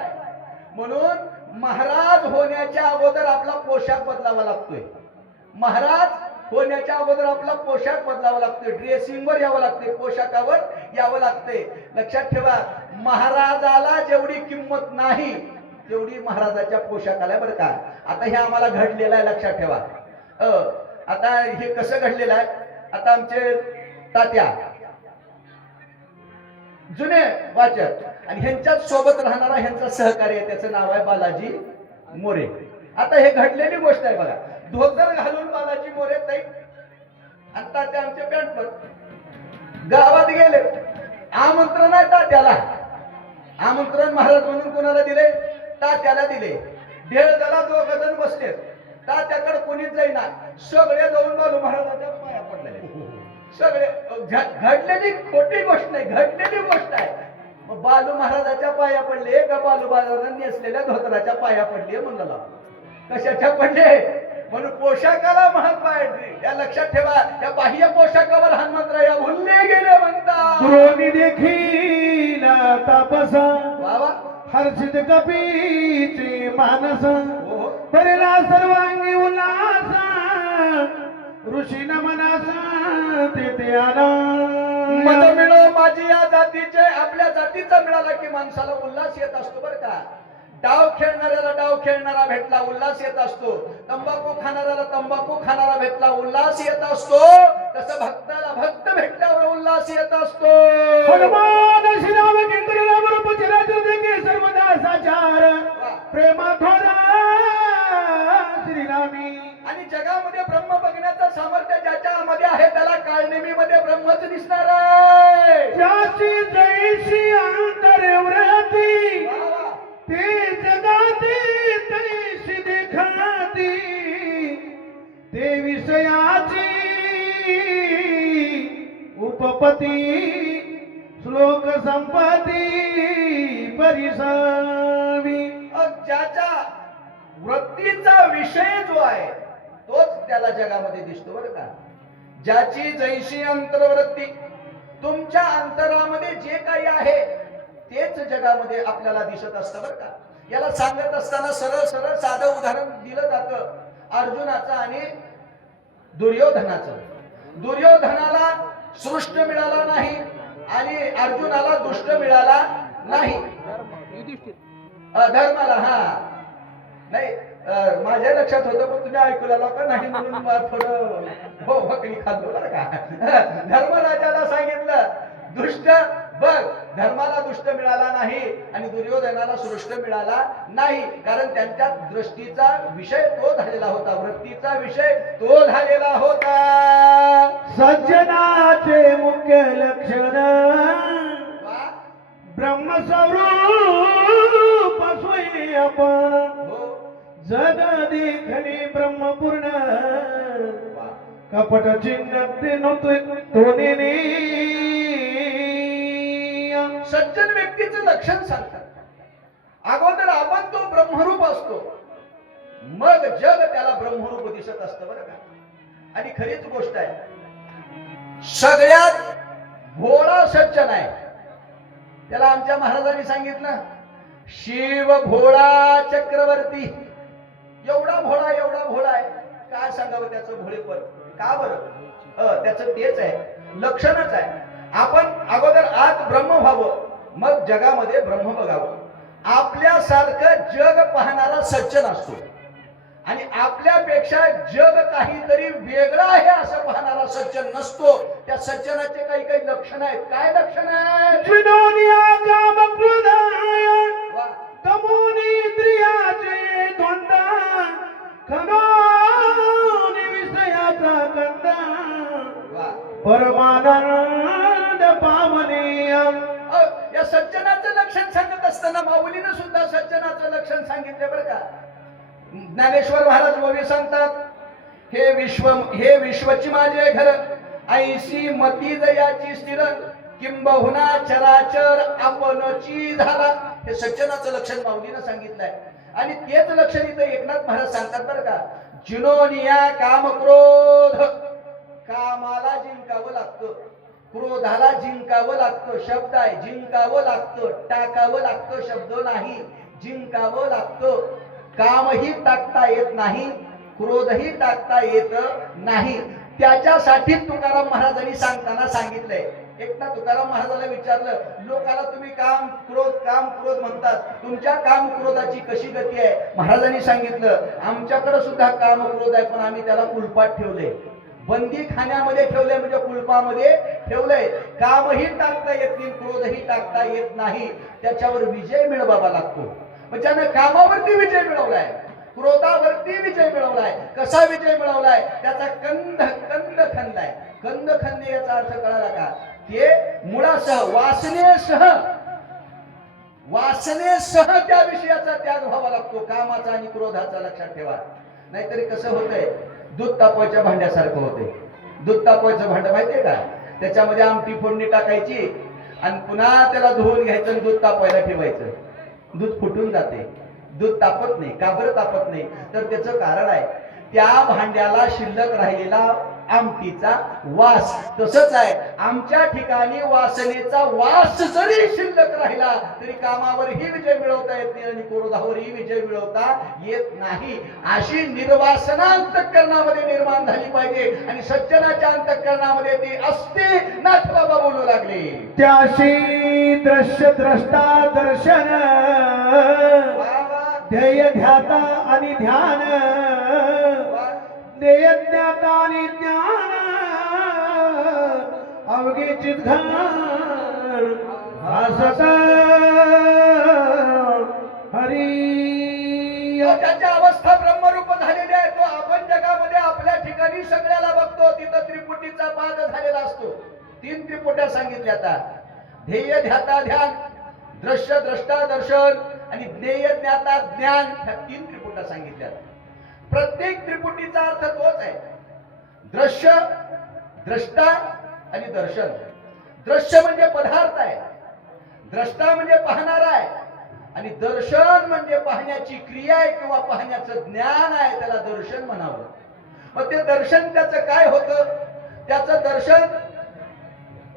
म्हणून महाराज होण्याच्या अगोदर आपला पोशाख बदलावा लागतोय. महाराज होण्याच्या अगोदर आपला पोशाख बदलावा लागतोय. ड्रेसिंगवर यावं लागते, पोशाखावर यावं लागते. लक्षात ठेवा, महाराजाला जेवढी किंमत नाही तेवढी महाराजाच्या पोशाखाला बरं का. आता हे आम्हाला घडलेलं आहे. लक्षात ठेवा. आता हे कसं घडलेलं आहे? आता आमचे तात्या जुने वाचक आणि ह्यांच्याच सोबत राहणारा ह्यांचा सहकारी आहे, त्याचं नाव आहे बालाजी मोरे. आता हे घडलेली गोष्ट आहे बघा. धोतर घालून बालाजी मोरे ताई आता ते आमचे पॅन्ट गावात गेले. आमंत्रण आहे तात्याला. आमंत्रण महाराज म्हणून कोणाला दिले? तात्याला दिले. ढेळ झाला, 2 जण बसले. तात्याकडे कोणीच जाईना. सगळे जाऊन बालू महाराजांच्या पाया पडलेले. सगळे घडलेली खोटी गोष्ट नाही, घडलेली गोष्ट आहे. मग बालू महाराजाच्या पाया पडले का बालू महाराजांनी नेसलेल्या धोतराच्या पाया पडले म्हणलं. कशाच्या पडले? म्हणून पोशाखाला महत्व आहे. या लक्षात ठेवा. त्या बाह्य पोशाखावर हनुमंतराया भुलले गेले म्हणतात. द्रोणी देखील तापसा वा वा. हर्षित कपीचे मानस हो. भरला सर्वांगी उल्हास ऋषी नमनास तेथे आला. मत मिळो माझी या जातीचे. आपल्या जातीचा मिळाला की माणसाला उल्हास येत असतो बरं का. डाव खेळणाऱ्याला डाव खेळणारा भेटला, उल्हास येत असतो. तंबाखू खाणाऱ्याला तंबाखू खाणारा भेटला, उल्हास येत असतो. तसं भक्ताला भक्त भेटल्यावर उल्हास येत असतो. हनुमान श्रीराम केंद्र राम रूप चराचर देखे सर्वदा साचार प्रेमा थोरा श्रीरामी. आणि जगामध्ये ब्रह्म बघण्याचं सामर्थ्य ज्याच्यामध्ये आहे त्याला काळनेमीमध्ये ब्रह्मच दिसणार आहे. ज्याची जैसी अंतरव्रती ते जगाती तैसी देखाती ते विषयाची उपपती श्लोक संपत्ती परिसावी. ज्याच्या वृत्तीचा विषय जो आहे तोच त्याला जगामध्ये दिसतो बरं का. ज्याची जैशी अंतर्वृत्ती, तुमच्या अंतरामध्ये जे काही आहे तेच जगामध्ये आपल्याला दिसत असतं बरं का. याला सांगत असताना सरळ सरळ साधं उदाहरण दिलं जातं अर्जुनाचं आणि दुर्योधनाचं. दुर्योधनाला सृष्ट मिळाला नाही आणि अर्जुनाला दुष्ट मिळाला नाही. धर्माला हा नाही माझ्या लक्षात होतं पण तुम्ही ऐकूला का नाही म्हणून मला थोडं हो भकरी खाल्लो बरं का. धर्मराजाला सांगितलं दुष्ट बघ. धर्माला दुष्ट मिळाला नाही आणि दुर्योधनाला सृष्ट मिळाला नाही. कारण त्यांच्या दृष्टीचा विषय तो झालेला होता, वृत्तीचा विषय तो झालेला होता. सज्जनाचे मुख्य लक्षण ब्रह्मस्वरूप सोयी आपण जग देखणे ब्रह्मपूर्ण कपट चिन्ह तोने. सज्जन व्यक्तीचं लक्षण सांगतात. अगोदर आपण तो ब्रह्मरूप असतो, मग जग त्याला ब्रह्मरूप दिसत असतं बरं का. आणि खरीच गोष्ट आहे, सगळ्यात भोळा सज्जन आहे. त्याला आमच्या महाराजांनी सांगितलं शिव भोळा चक्रवर्ती. एवढा भोळा आहे. काय सांगावं त्याचं भोळेपण. का बरं? त्याचं तेच आहे, लक्षणच आहे. आपण अगोदर आत ब्रह्म व्हावं, मग जगामध्ये ब्रह्म बघावं. आपल्यासारखं जग पाहणारा सज्जन असतो आणि आपल्यापेक्षा जग काहीतरी वेगळं आहे असं पाहणारा सज्जन नसतो. त्या सज्जनाचे काही काही लक्षण आहेत. काय लक्षण आहेत? परमानंद पावनीय. या सज्जनाचं लक्षण सांगत असताना माऊलीनं सुद्धा सज्जनाचं लक्षण सांगितलं बरं का. ज्ञानेश्वर महाराज मोवी सांगतात हे विश्वची माझे घर ऐशी मती दयाची स्थिर किंबहुना चराचर आपणची झाला. हे सज्जनाचं लक्षण माऊलीनं सांगितलंय. आणि तेच लक्षण इथं एकनाथ महाराज सांगतात बरं का. जिनोनिया काम क्रोध. कामाला जिंकावं लागतं, क्रोधाला जिंकावं लागतं. शब्द आहे, जिंकावं लागतं, टाकावं लागतं शब्द नाही, जिंकावं लागतं. कामही टाकता येत नाही, क्रोधही टाकता येत नाही. त्याच्यासाठी तुकाराम महाराजांनी सांगताना सांगितलंय. एकदा तुकाराम महाराजाला विचारलं, लोकाला तुम्ही काम क्रोध म्हणतात, तुमच्या काम क्रोधाची कशी गती आहे? महाराजांनी सांगितलं आमच्याकडे सुद्धा काम क्रोध आहे, पण आम्ही त्याला कुलपात ठेवले, बंदी खाण्यामध्ये ठेवलंय, म्हणजे कुलपामध्ये ठेवलंय. कामही टाकता येत नाही, क्रोधही टाकता येत नाही. त्याच्यावर विजय मिळवावा लागतो. म्हणजे कामावरती विजय मिळवलाय. क्रोधावरती विजय मिळवलाय. कसा विजय मिळवलाय? त्याचा कंद खणलाय. कंद खणणे याचा अर्थ कळाला का? ते मुळासह वासनेसह त्या विषयाचा त्याग व्हावा लागतो, कामाचा आणि क्रोधाचा. लक्षात ठेवा. नाहीतरी कसं होतंय, दूध तापवायच्या भांड्यासारखं होतंय. दूध तापवायचं भांड माहितीये का? त्याच्यामध्ये आमटी फोडणी टाकायची आणि पुन्हा त्याला धुवून घ्यायचं आणि दूध तापवायला ठेवायचं. दूध फुटून जाते, दूध तापत नाही. का बरं तापत नाही? तर त्याचं कारण आहे, त्या भांड्याला शिल्लक राहिलेला आमटीचा वास. तसंच आहे, आमच्या ठिकाणी वासनेचा वास जरी शिल्लक राहिला तरी कामावरही विजय मिळवता येत नाही आणि क्रोधावरही विजय मिळवता येत नाही. अशी निर्वासना अंतःकरणामध्ये निर्माण झाली पाहिजे आणि सज्जनाच्या अंतःकरणामध्ये ती असते. नाथबाबा बोलू लागले, त्याशी दृश्य द्रष्टा दर्शन, ध्येय ध्याता आणि ध्यान, ध्येय ज्ञाता आणि ज्ञान, अवघे चित्घन भासत हरी. त्याची अवस्था ब्रह्मरूप झालेली आहे. तो आपण जगामध्ये आपल्या ठिकाणी सगळ्याला बघतो. तिथं त्रिपुटीचा पाद झालेला असतो. 3 त्रिपुट्या सांगितल्या. आता ध्येय ध्याता ध्यान, दृश्य द्रष्टा दर्शन आणि ज्ञेय ज्ञाता ज्ञान, ह्या 3 त्रिपुट्या सांगितल्या. प्रत्येक त्रिपुटीचा अर्थ तोच आहे. दृश्य, द्रष्टा आणि दर्शन. दृश्य म्हणजे पदार्थ आहे, द्रष्टा म्हणजे पाहणारा आहे आणि दर्शन म्हणजे पाहण्याची क्रिया आहे किंवा पाहण्याचं ज्ञान आहे. त्याला दर्शन म्हणावं. मग ते दर्शन त्याचं काय होतं? त्याचं दर्शन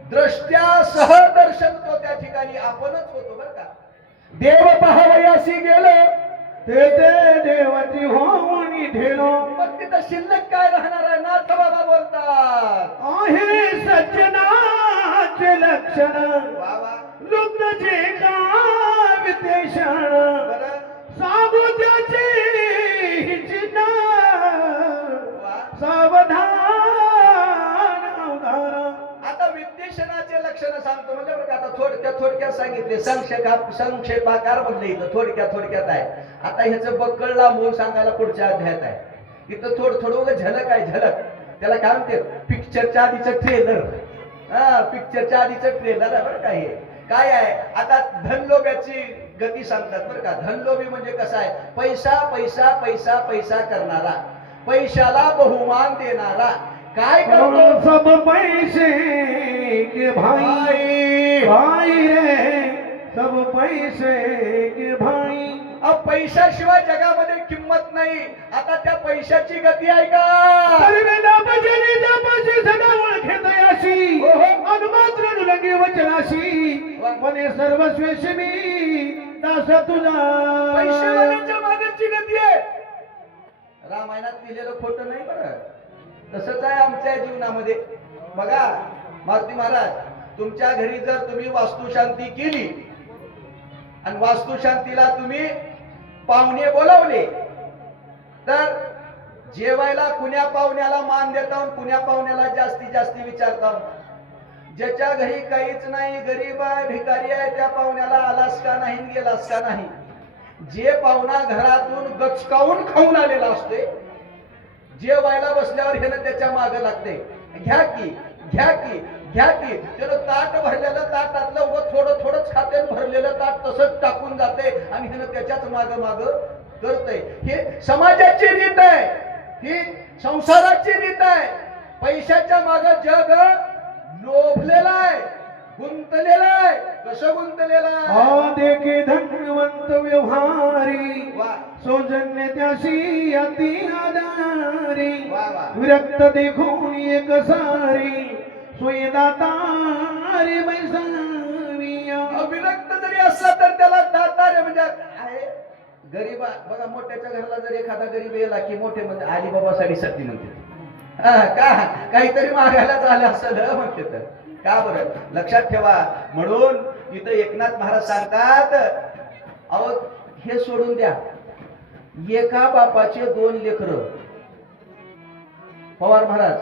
दृष्ट्यासह दर्शन तो त्या ठिकाणी आपणच होतो. बरं का? देव पाहावयासी गेलो ते देवाची होऊनी ढेलो. मग तिथं शिल्लक काय राहणार आहे? नाथबाबा बोलतात, आहे सज्जनाचे लक्षण, लुब्धचे का विदेशण, सांगू त्याचे चिन्ह, सावधान अवधान. आता विद्वेषणाचे लक्षण सांगतो म्हणजे बघा, आता थोडक्यात सांगितले. संक्षेपाकार म्हणले इथं थोडक्यात आहे. आता ह्याचं बक्कळ लांबून सांगायला पुढच्या अध्यायात आहे. इथं थोडं झलक आहे. झलक त्याला काय म्हणते? पिक्चरच्या आधीचं ट्रेलर. पिक्चरच्या आधीचं ट्रेलर आहे बरं का. हे काय आहे? आता धनलोभ्याची गती सांगतात बरं का. धनलोभी म्हणजे कसं आहे? पैसा पैसा पैसा पैसा करणारा, पैशाला बहुमान देणारा. काय करतो? सब पैसे के भाई भाई रे, सब पैसे के भाई. अब पैशाशिवाय जगामध्ये किंमत नाही. आता त्या पैशाची गती आहे का? अनुमात्र नुलंगी वचनाशी मने सर्वस्वेशी मी दास तुझा. पैशाच्या मागची गती आहे. रामायणात लिहिलेलं खोटं नाही बरं. तसंच आहे आमच्या जीवनामध्ये. बघा मारुती महाराज, तुमच्या घरी जर तुम्ही वास्तुशांती केली आणि वास्तुशांतीला तुम्ही पाहुणे बोलावले तर जेवायला कुण्या पाहुण्याला मान देता, कुण्या पाहुण्याला जास्तीत विचारता. ज्याच्या घरी काहीच नाही, गरीब आहे, भिकारी आहे, त्या पाहुण्याला आलास का नाही, गेलास का नाही. जे पाहुणा घरातून गचकावून खाऊन आलेला असते, जेवायला बसल्यावर हे त्याच्या मागे लागते. घ्या की घ्या की घ्या की. त्यानं ताट भरलेलं, ताटातलं व थोडंच खाते, भरलेलं ताट तसंच टाकून जाते आणि हे त्याच्याच माग करते. हे समाजाची रीत आहे, ही संसाराची रीत आहे. पैशाच्या माग जग लोभलेला आहे, गुंतलेला आहे. कसं गुंतलेला आहे? देखे धनवंत व्यवहारी, सौजन्य त्याशी अति आधारी, विरक्त देखून एक सारी, सोयदातारी बैसाविया. विरक्त जरी असला तर त्याला दातार म्हणजे आहे. गरीब बघा, मोठ्याच्या घराला जर एखादा गरीब येला की मोठे म्हणजे आली बाबा साडेसाती म्हणते. का काहीतरी मागायला झालं असेल म्हणते. तर का बरं? लक्षात ठेवा. म्हणून इथं एकनाथ महाराज सांगतात, अहो हे सोडून द्या. एका बापाचे 2 लेकरं. पवार महाराज,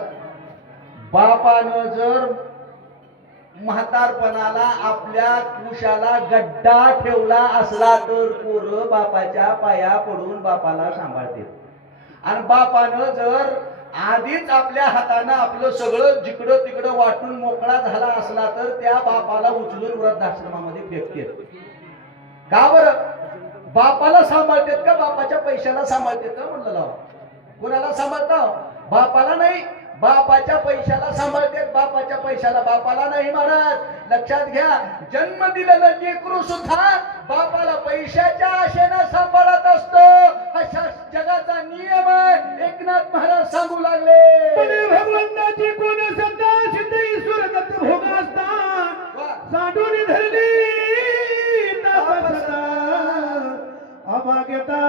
बापानं जर म्हातारपणाला आपल्या कुशाला गड्डा ठेवला असला तर पोरं बापाच्या पाया पडून बापाला सांभाळते. आणि बापानं जर आधीच आपल्या हातानं आपलं सगळं जिकडं तिकडं वाटून मोकळा झाला असला तर त्या बापाला उचलून वृद्धाश्रमामध्ये फेकते. का बरं? बापाला सांभाळतात का बापाच्या पैशाला सांभाळतात का म्हणलं लावा? कोणाला सांभाळता? बापाला नाही, बापाच्या पैशाला सांभाळतात. बापाच्या पैशाला, बापाला नाही महाराज. लक्षात घ्या, जन्म दिलेलं लेकरू सुद्धा बापाला पैशाच्या आशेनं सांभाळत असतो. अशा जगाचा नियम आहे. एकनाथ महाराज सांगू लागले, भगवंताची कोण सत्ता सिद्ध ईश्वर दत्त भोग असतात साठून धरली तापसता अभाग्यता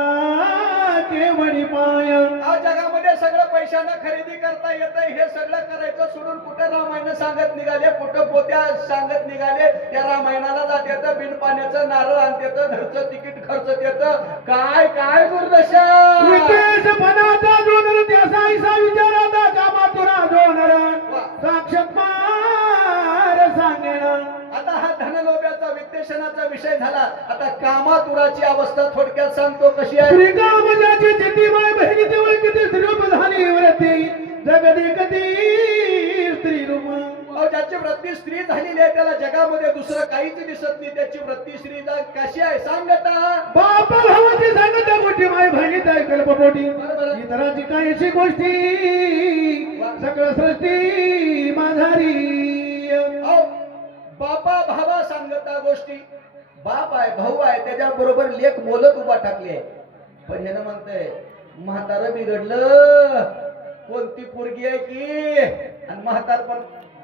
केवळी पाय. या जगामध्ये सगळं पैशानं खरेदी करता येतं. हे सगळं करायचं सोडून कुठं रामायण सांगत निघाले, कुठं पोत्या सांगत निघाले. त्या रामायणाला जाते, बिन पाण्याचं नारळ आणते, घरचं तिकीट खर्च देत. काय काय दुर्दशा! विशेषपणाचा जोनर त्याचा ऐसा विचाराचा कामातुरा जोनर साक्षात मार सांगेन. आता हा धनलोभ्याचा वित्तेषणाचा विषय झाला. आता कामातुराची अवस्था थोडक्यात सांगतो कशी आहे. श्रीकामाची जितीमाय बहिणी तेवढी किती स्त्रीरूप झाली व्रती जगदी कधी स्त्रीरूप. ज्याची वृत्ती स्त्री झालेली आहे त्याला जगामध्ये दुसरं काहीच दिसत नाही. त्याची वृत्ती स्त्री कशी आहे सांगता. बापा भावाची सांगता गोष्टी माय बहिणी त्या कल्पपोटी इतराची काहीशी गोष्टी सगळं सृष्टी माझारी. बापा भावा सांगता गोष्टी. बाप आहे, भाऊ आहे, त्याच्या बरोबर लेख बोलत उभा टाकली आहे. पण ह्यानं म्हणतंय म्हातारं बिघडलं, कोणती पोरगी आहे की. आणि म्हातार पण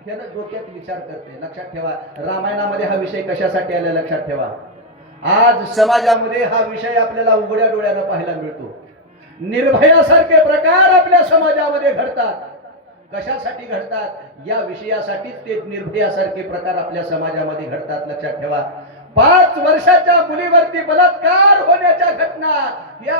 ह्यानं डोक्यात विचार करते. लक्षात ठेवा, रामायणामध्ये हा विषय कशासाठी आला लक्षात ठेवा. आज समाजामध्ये हा विषय आपल्याला उघड्या डोळ्यानं पाहायला मिळतो. निर्भयासारखे प्रकार आपल्या समाजामध्ये घडतात. कशासाठी घडतात? या विषयासाठीच ते निर्भयासारखे प्रकार आपल्या समाजामध्ये घडतात. लक्षात ठेवा, 5 वर्षाच्या मुलीवरती बलात्कार होण्याच्या घटना या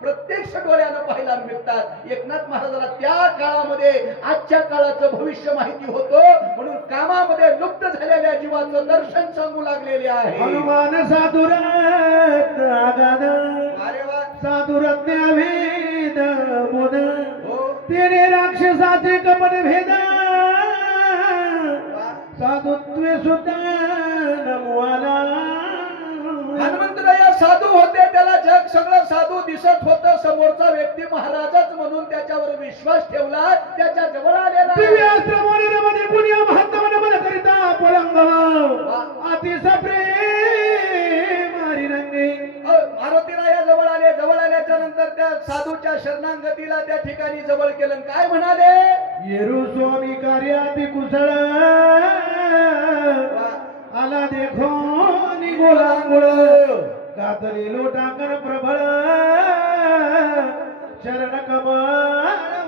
प्रत्यक्ष डोळ्यानं पाहायला मिळतात. एकनाथ महाराजांना त्या काळामध्ये आजच्या काळाचं भविष्य माहिती होतं, म्हणून कामामध्ये लुप्त झालेल्या जीवाचं दर्शन सांगू लागलेले आहे. हनुमान साधुरत आगाद अरे वा, साधुरत अभेद बोध हो, तेरे राक्षसाचे कपट भेद साधुत्वे सुद्धा नमवाला. हनुमंतराया साधू होते, त्याला जग सगळं साधू दिसत होतं. समोरचा व्यक्ती महाराजच म्हणून त्याच्यावर विश्वास ठेवला, त्याच्या जवळ आलेला. दिव्यास्त्र मोनरमध्ये कुण्या महात्मा मन करिता पलंगवा अतिस प्रेम हरिरंगे. मारुतीराया जवळ आले. जवळ आल्याच्या नंतर त्या साधूच्या शरणांगतीला त्या ठिकाणी जवळ केलं. काय म्हणाले? येरू स्वामी कार्याती कुशळ आला देखो निगोलांगुळ कातली लोटांगण प्रबळ शरण कमळ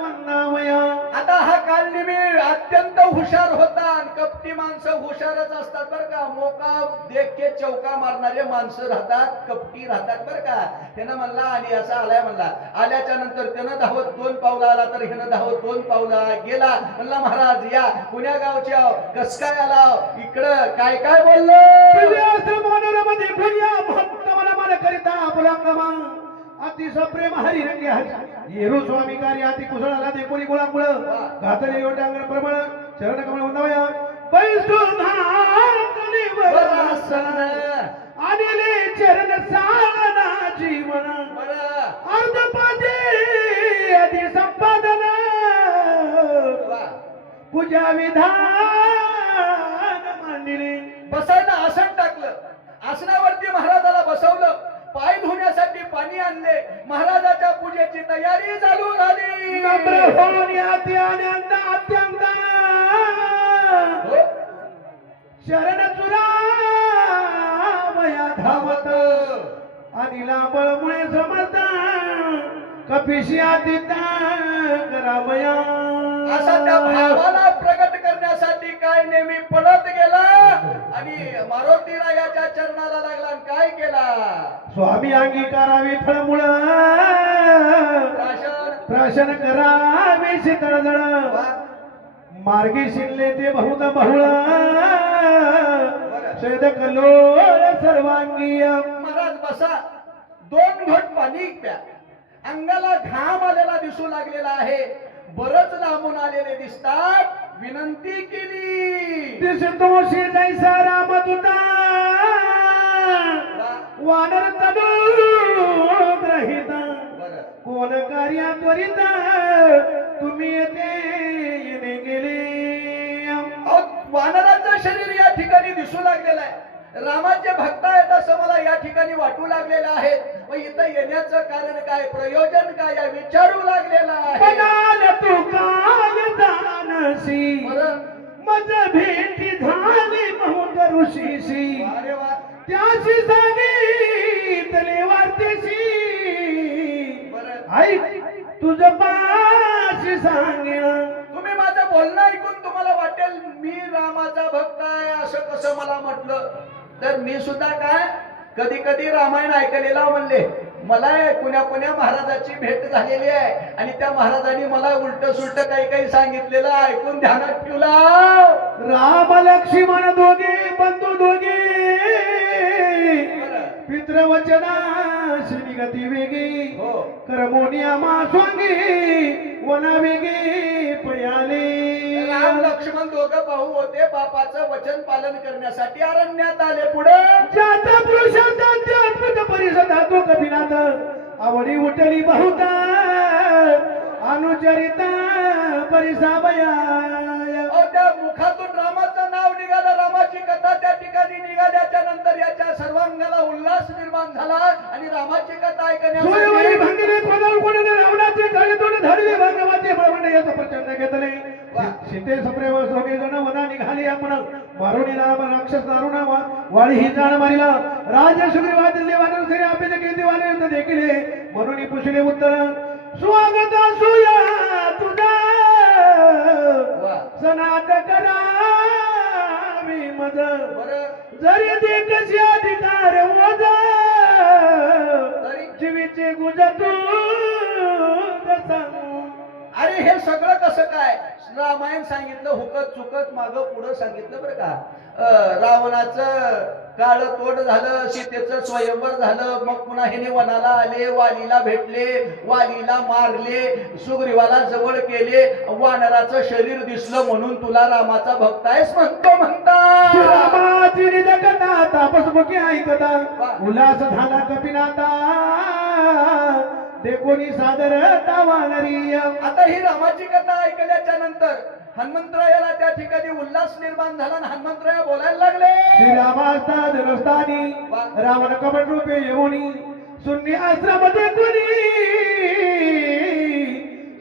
वंदामया. आता हा कालनिमित्त अत्यंत हुशार होता. आणि कपटी माणसं हुशारच असतात बरं का. मोका देख के चौका मारणारे माणसं राहतात, कपटी राहतात बरं का. त्यानं म्हणला आणि असा आलाय म्हणला. आल्याच्या नंतर त्यानं धावत 2 पावलं आला, तर ह्यानं धावत 2 पावलं गेला. म्हणला महाराज या कुण्या गावचे आहो, कस काय आला, इकडं काय काय बोललो. मध्ये कुण्या महात्मा मन करिता पलंगवा अतिस प्रेम हरिरंगे हरी. येरू स्वामी कार्याती कुशळ आला देखो निगोलांगुळ कातली लोटांगण प्रबळ शरण कमळ वंदामया. वरासन आदिले चरण साधना जीवन अर्ध पादे आदि संपादन पूजा विधान मांडले. बसायला आसन टाकलं. आसनावरती महाराजाला बसवलं. पाय धुण्यासाठी पाणी आणले. महाराजाच्या पूजेची तयारी चालू झाली. नम्र होऊन याती आनंद अत्यंत शरण चुरावया धावत आणि लांबळमुळे समर्थ कपिशी आदिता करावया. असा त्या भावाला प्रगट करण्यासाठी काय नेहमी पडत गेला आणि मारुतीरायाच्या चरणाला लागला. आणि काय केला? स्वामी अंगीकारावी फळमुळ प्राशन करावे शीतळ जळ मार्गी शिरले ते बहुधा बहुळ शैद कल्लोळ सर्वांगीय. महाराज बसा, 2 घोट पाणी प्या. अंगाला घाम आलेला दिसू लागलेला आहे. बरच लांबून आलेले दिसतात. विनंती केली. दिसतोशी जैसा रामदूता वानर तनू ग्रहित बरं. कोण कार्या त्वरित तुम्ही येणे गेले. अहो, वानराचं शरीर या ठिकाणी दिसू लागलेलं आहे. रामाचे भक्त आहेत असं मला या ठिकाणी वाटू लागलेलं आहे. मग इथं येण्याचं कारण काय, प्रयोजन काय, या विचारू लागलेलं आहे. म्हणाल तू काय जानसी बरं. मज भेटी झाली बहुत ऋषीशी. अरे वा. त्याशी सांगितले वार्तेशी बरं. ऐक तुझं पाशी सांगेन. तुम्ही माझं बोलणं ऐकून तुम्हाला वाटेल मी रामाचा भक्त आहे असं कसं मला म्हटलं, तर मी सुद्धा काय कधी कधी रामायण ऐकलेला म्हणले. मला पुण्या महाराजाची भेट झालेली आहे आणि त्या महाराजांनी मला उलट सुलट काही सांगितलेलं ऐकून ध्यानात ठेवला. राम लक्ष्मण दोघे बंधू दोघे पितृवचनाशी निगती वेगी हो. कर्मोनिया मासोंगी वना वेगी पयाले. राम लक्ष्मण दोघं भाऊ होते. बापाचं वचन पालन करण्यासाठी अरण्यात आले. पुढे जाता पुरुषाचा अद्भुत परिषदा तो कपिनाथ आवडी उठली बहुता अनुचरिता परिसाबया. त्या मुखातून रामाचं नाव निघालं. रामाची कथा त्या ठिकाणी निघाल्याच्या नंतर याच्या सर्वांगाला उल्हास निर्माण झाला आणि रामाची कथा सोयवारी ऐकण्यासाठी भंगिले पदावर कोणाने रावणाचे काळे तोंड झाडले भागवाचे बळवंड याचा प्रचंड घेतले. सीते सप्रेम सोगे जण वना निघाली आपण मारुणी राम राक्षस दारुणा वाळी ही जाण मारिला. राज सुग्रीवा दिल्ली वानर श्री आपले कीर्ती वाले युद्ध देखील म्हणून पुसले उत्तर स्वागत असुया तुझा सनात करावी मज जरी ते कशी अधिकार वज जीवीचे गुज तू सांगू. अरे हे सगळं कसं काय, रामायण सांगितलं हुकत चुकत मागं पुढं सांगितलं बरं का. रावणाचं काळ तोड झालं, सीतेचं स्वयंवर झालं, मग पुन्हा हे वनाला आले, वालीला भेटले, वालीला मारले, सुग्रीवाला जवळ केले, वानराचं शरीर दिसलं म्हणून तुला रामाचा भक्त आहेस म्हणता. रामाची निदकता तापसमुखी ऐकता उल्हास झाला कपिनाथा देखोनी सादर तावानरी. आता ही रामाची कथा ऐकल्याच्या नंतर हनुमंतरायाला त्या ठिकाणी उल्हास निर्माण झाला आणि हनुमंतराया बोलायला लागले. श्रीरामास्ता धनुष्ठानी रावण कपट रूपे येऊनी शून्य आश्रमध्ये कोणी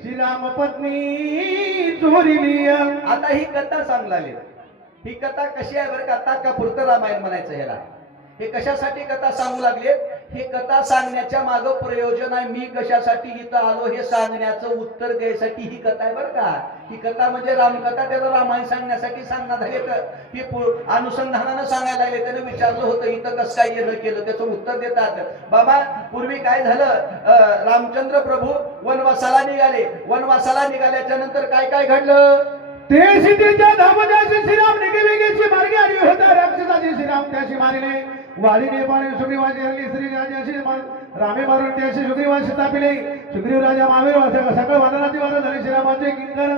श्रीराम पत्नी चोरिली. आता ही कथा सांग लागली. ही कथा कशी आहे बरं का, आता का पुरतं रामायण म्हणायचं ह्याला. हे कशासाठी कथा सांगू लागले, हे कथा सांगण्याच्या माग प्रयोजन आहे. मी कशासाठी इथं आलो हे सांगण्याचं उत्तर द्यायसाठी ही कथा आहे बरं का. ही कथा म्हणजे रामकथा, त्याला रामायण सांगण्यासाठी सांगण्यात आले. तर ही अनुसंधानानं सांगायला लागले. त्याने विचारलं होतं इथं कसं काय येणं केलं, त्याचं उत्तर देतात. बाबा पूर्वी काय झालं, रामचंद्र प्रभू वनवासाला निघाले. वनवासाला निघाल्याच्या नंतर काय काय घडलं. ते सीतेच्या धामजाशी श्रीराम निघेवेगेची मार्गे आली होता. राक्षसाची श्रीराम त्याशी मारिले. वालीने पाणी सुग्रीवाची हरली. श्री राजाशी रामे मारून त्याशी सुग्रीवाशी तापिले. सुग्रीव राजा मावेर सकळ वादनाची वाद झाली. श्रीरामाचे किंकर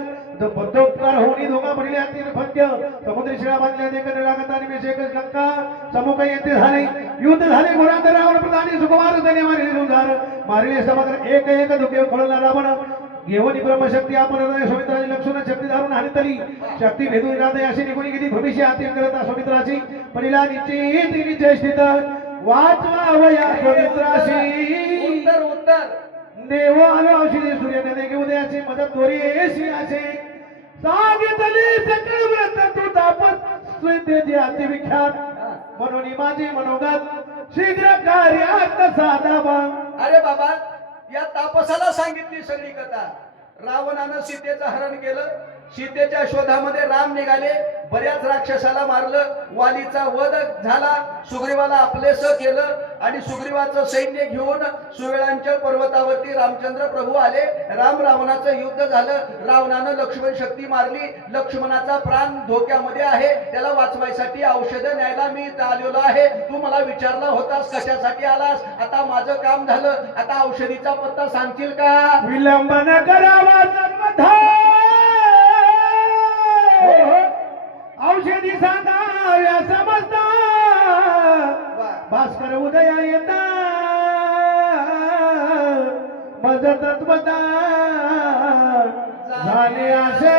बद्धोपकार होऊन दोघा पडले अंतिम फत्य. समुद्री शिळा बांधल्या देखत लागत आणि मेष एकच लंका समुख येथे झाले. युद्ध झाले. घोरांतर रावण प्रधानी सुकुमार त्याने मारिले सुधार मारिले समुद्र एक एक धुके खळला रावण. घेऊन ब्रह्मशक्ती आपण सुमित्राची लक्षण शक्ती धारून हानितली. शक्ती भेदून राधे अशी निघून गेली. भविष्य हाती करता सुमित्राची पहिला निश्चित निश्चय स्थित वाचवावया सुमित्राशी. उत्तर उत्तर देव आलो औषधी सूर्य नदे उदयाची मदत दोरीशी असे सांगितले सकळ व्रत तू तापस स्वीतेची अति विख्यात म्हणून माझी मनोगत शीघ्र कार्यात साधावा. अरे बाबा या तापसाला सांगितली सगळी कथा. रावणानं सीतेचं हरण केलं. सीतेच्या शोधामध्ये राम निघाले. बऱ्याच राक्षसाला मारलं. वालीचा वध झाला. सुग्रीवाला आपलेस केलं. आणि सुग्रीवाचं सैन्य घेऊन सुवेळांचल पर्वतावरती रामचंद्र प्रभू आले. राम रावणाचं युद्ध झालं. रावणानं लक्ष्मण शक्ती मारली. लक्ष्मणाचा प्राण धोक्यामध्ये आहे. त्याला वाचवायसाठी औषधं न्यायला मी इथं आलेलो आहे. तू मला विचारला होतास कशासाठी आलास. आता माझं काम झालं. आता औषधीचा पत्ता सांगशील का? विलंब न करावा जन्मथा औषधी सांगाव्या समजता भास्कर उदया येता मज तत्वता झाले असे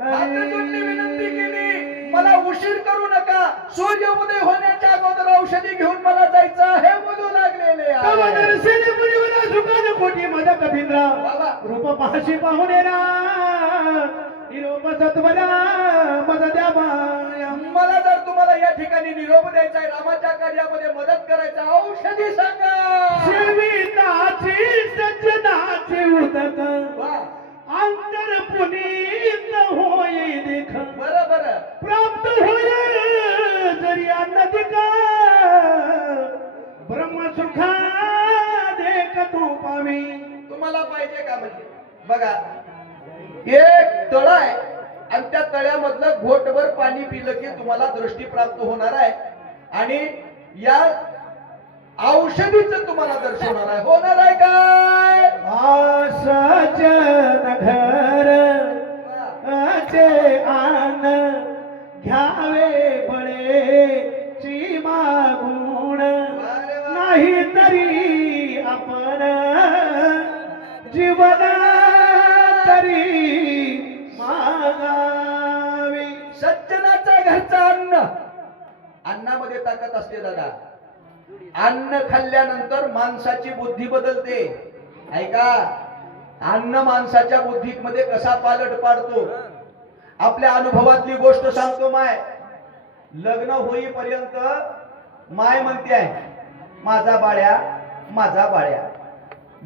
हात जोडली विनंती केली. मला उशीर करू नका. सूर्य उदय होण्याच्या अगोदर औषधी घेऊन मला जायचं आहे. बोलू लागलेले आहे. कोटी मद कबींद्र बाबा रूप पाहशी पाहून निरोप सत्वला मद द्या माया. मला जर तुम्हाला या ठिकाणी निरोप द्यायचा आहे, रामाच्या कार्यामध्ये मदत करायचा, औषधी सांगा. शिविताची सज्जनाची उदक वा, अंतर पुनीत होय देख बरं बरं. प्राप्त होय जरी अन्नदिक ब्रह्मसुखा देख तू पावी. तुम्हाला पाहिजे का? म्हणजे बघा, एक तळ आहे आणि त्या तळ्यामधलं घोटभर पाणी पिलं की तुम्हाला दृष्टी प्राप्त होणार आहे आणि या औषधीचं तुम्हाला दर्शन होणार आहे काय? आसच नगर चे आन घ्यावे बळे ची मागून नाही तरी आपण जीवन तरी मागावे. सज्जनाचा घरचा अन्न, अन्नामध्ये ताकद असते दादा. अन्न खाल्ल्यानंतर माणसाची बुद्धी बदलते. ऐका, अन्न माणसाच्या बुद्धीमध्ये कसा पालट पाडतो. आपल्या अनुभवातली गोष्ट सांगतो. माय लग्न होईपर्यंत माय म्हणते आहे माझा बाळ्या माझा बाळ्या.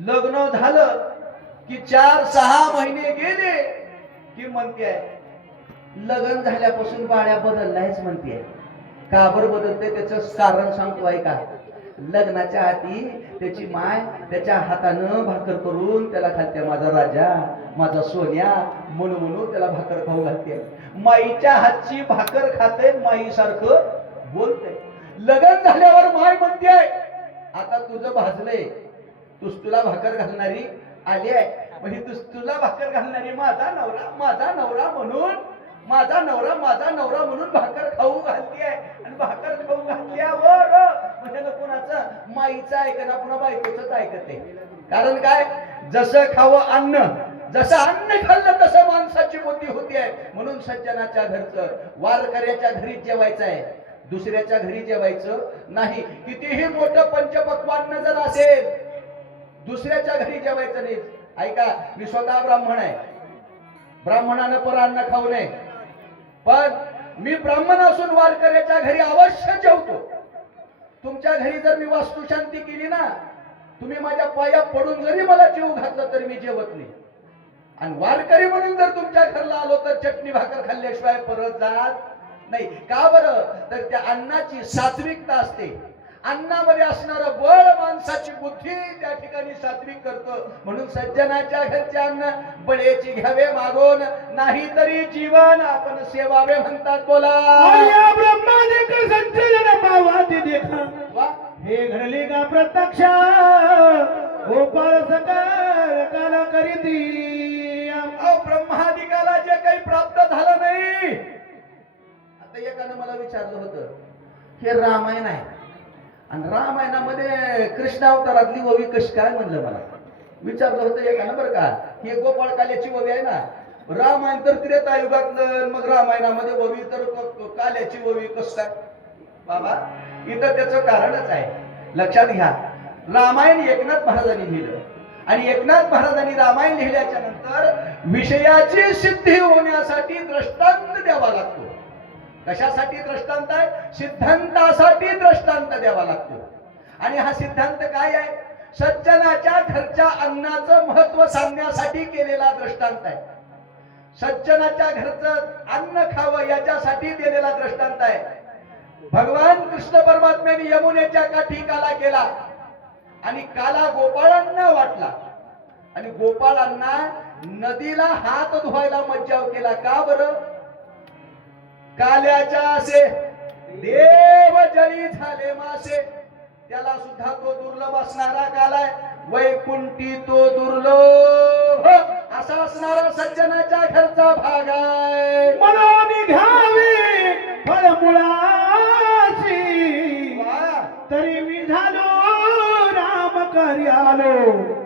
लग्न झालं की 4-6 महिने गेले की म्हणते आहे लग्न झाल्यापासून बाळ्या बदललायच म्हणते. का बरं बदलते त्याचं कारण सांगतो. ऐका, लग्नाच्या आधी त्याची माय त्याच्या हातानं भाकर करून त्याला घालते माझा राजा माझा सोन्या म्हणून त्याला भाकर खाऊ घालते. माईच्या हातची भाकर खाते, माई सारखं बोलते. लग्न झाल्यावर माय म्हणते आता तुझं भाजलंय, तुला भाकर घालणारी आली आहे. म्हणजे तुला भाकर घालणारी माझा नवरा म्हणून माझा नवरा म्हणून भाकर खाऊ घालते आहे. आणि भाकर खाऊ घातल्यावर म्हणजे कोणाचं माईचं ऐकणं पुन्हा बायकोच ऐकते. कारण काय, जसं खावं अन्न, जसं अन्न खाल्लं तसं माणसाची बुद्धी होती आहे. म्हणून सज्जनाच्या घरचं, वारकऱ्याच्या घरी जेवायचं आहे, दुसऱ्याच्या घरी जेवायचं नाही. कितीही मोठं पंचपक्वान्न जर असेल दुसऱ्याच्या घरी जेवायचं नाही. ऐका, मी स्वतः ब्राह्मण आहे. ब्राह्मणानं परान्न खाऊ नये. पण मी ब्राह्मण असून वारकऱ्याच्या घरी अवश्य जेवतो. तुमच्या घरी जर मी वास्तुशांती केली ना, तुम्ही माझ्या पाया पडून जरी मला जेव घातलं तरी मी जेवत नाही. आणि वारकरी म्हणून जर तुमच्या घरला आलो तर चटणी भाकर खाल्ल्याशिवाय परत जात नाही. का बरं? तर त्या अन्नाची सात्विकता असते. अन्नामध्ये असणारं बळ माणसाची बुद्धी त्या ठिकाणी सात्विक करतं. म्हणून सज्जनाच्या घरचे अन्न बळेची घ्यावे मागून, नाही तरी जीवन आपण सेवावे म्हणतात. बोला ब्रह्मादिक संचलन पावाती देखा वा, हे घडले का प्रत्यक्ष गोपाळ सकाळ काला करीती. ब्रह्मादिकाला जे काही प्राप्त झालं नाही. आता एकानं मला विचारलं होतं, हे रामायण आहे आणि रामायणामध्ये कृष्ण अवतारातली ओवी कशी काय म्हणलं. मला विचारलं होतं एकानं बरं का, हे गोपाळ काल्याची ओवी आहे ना. रामायण तर त्रेतायुगातलं, मग रामायणामध्ये ओवी तर काल्याची ओवी कसं काय. बाबा, इथं त्याचं कारणच आहे. लक्षात घ्या, रामायण एकनाथ महाराजांनी लिहिलं आणि एकनाथ महाराजांनी रामायण लिहिल्याच्या नंतर विषयाची सिद्धी होण्यासाठी दृष्टांत द्यावा लागतो. कशासाठी दृष्टांत आहे? सिद्धांतासाठी दृष्टांत द्यावा लागतो. आणि हा सिद्धांत काय आहे? सज्जनाच्या घरच्या अन्नाचं महत्व सांगण्यासाठी केलेला दृष्टांत आहे. सज्जनाच्या घरचं अन्न खावं याच्यासाठी दिलेला दृष्टांत आहे. भगवान कृष्ण परमात्म्याने यमुनेच्या काठी काला केला आणि काला गोपाळांना वाटला आणि गोपाळांना नदीला हात धुवायला मज्जाव केला. का बरं? काल्याच्या असे देव जळी झाले मासे, त्याला सुद्धा तो दुर्लभ असणारा कालाय. वैकुंठी तो दुर्लभ असा असणारा सज्जनाच्या घरचा भाग आहे. म्हणून घ्यावे फळमुळाची वा तरी मी झालो राम कार्यालो.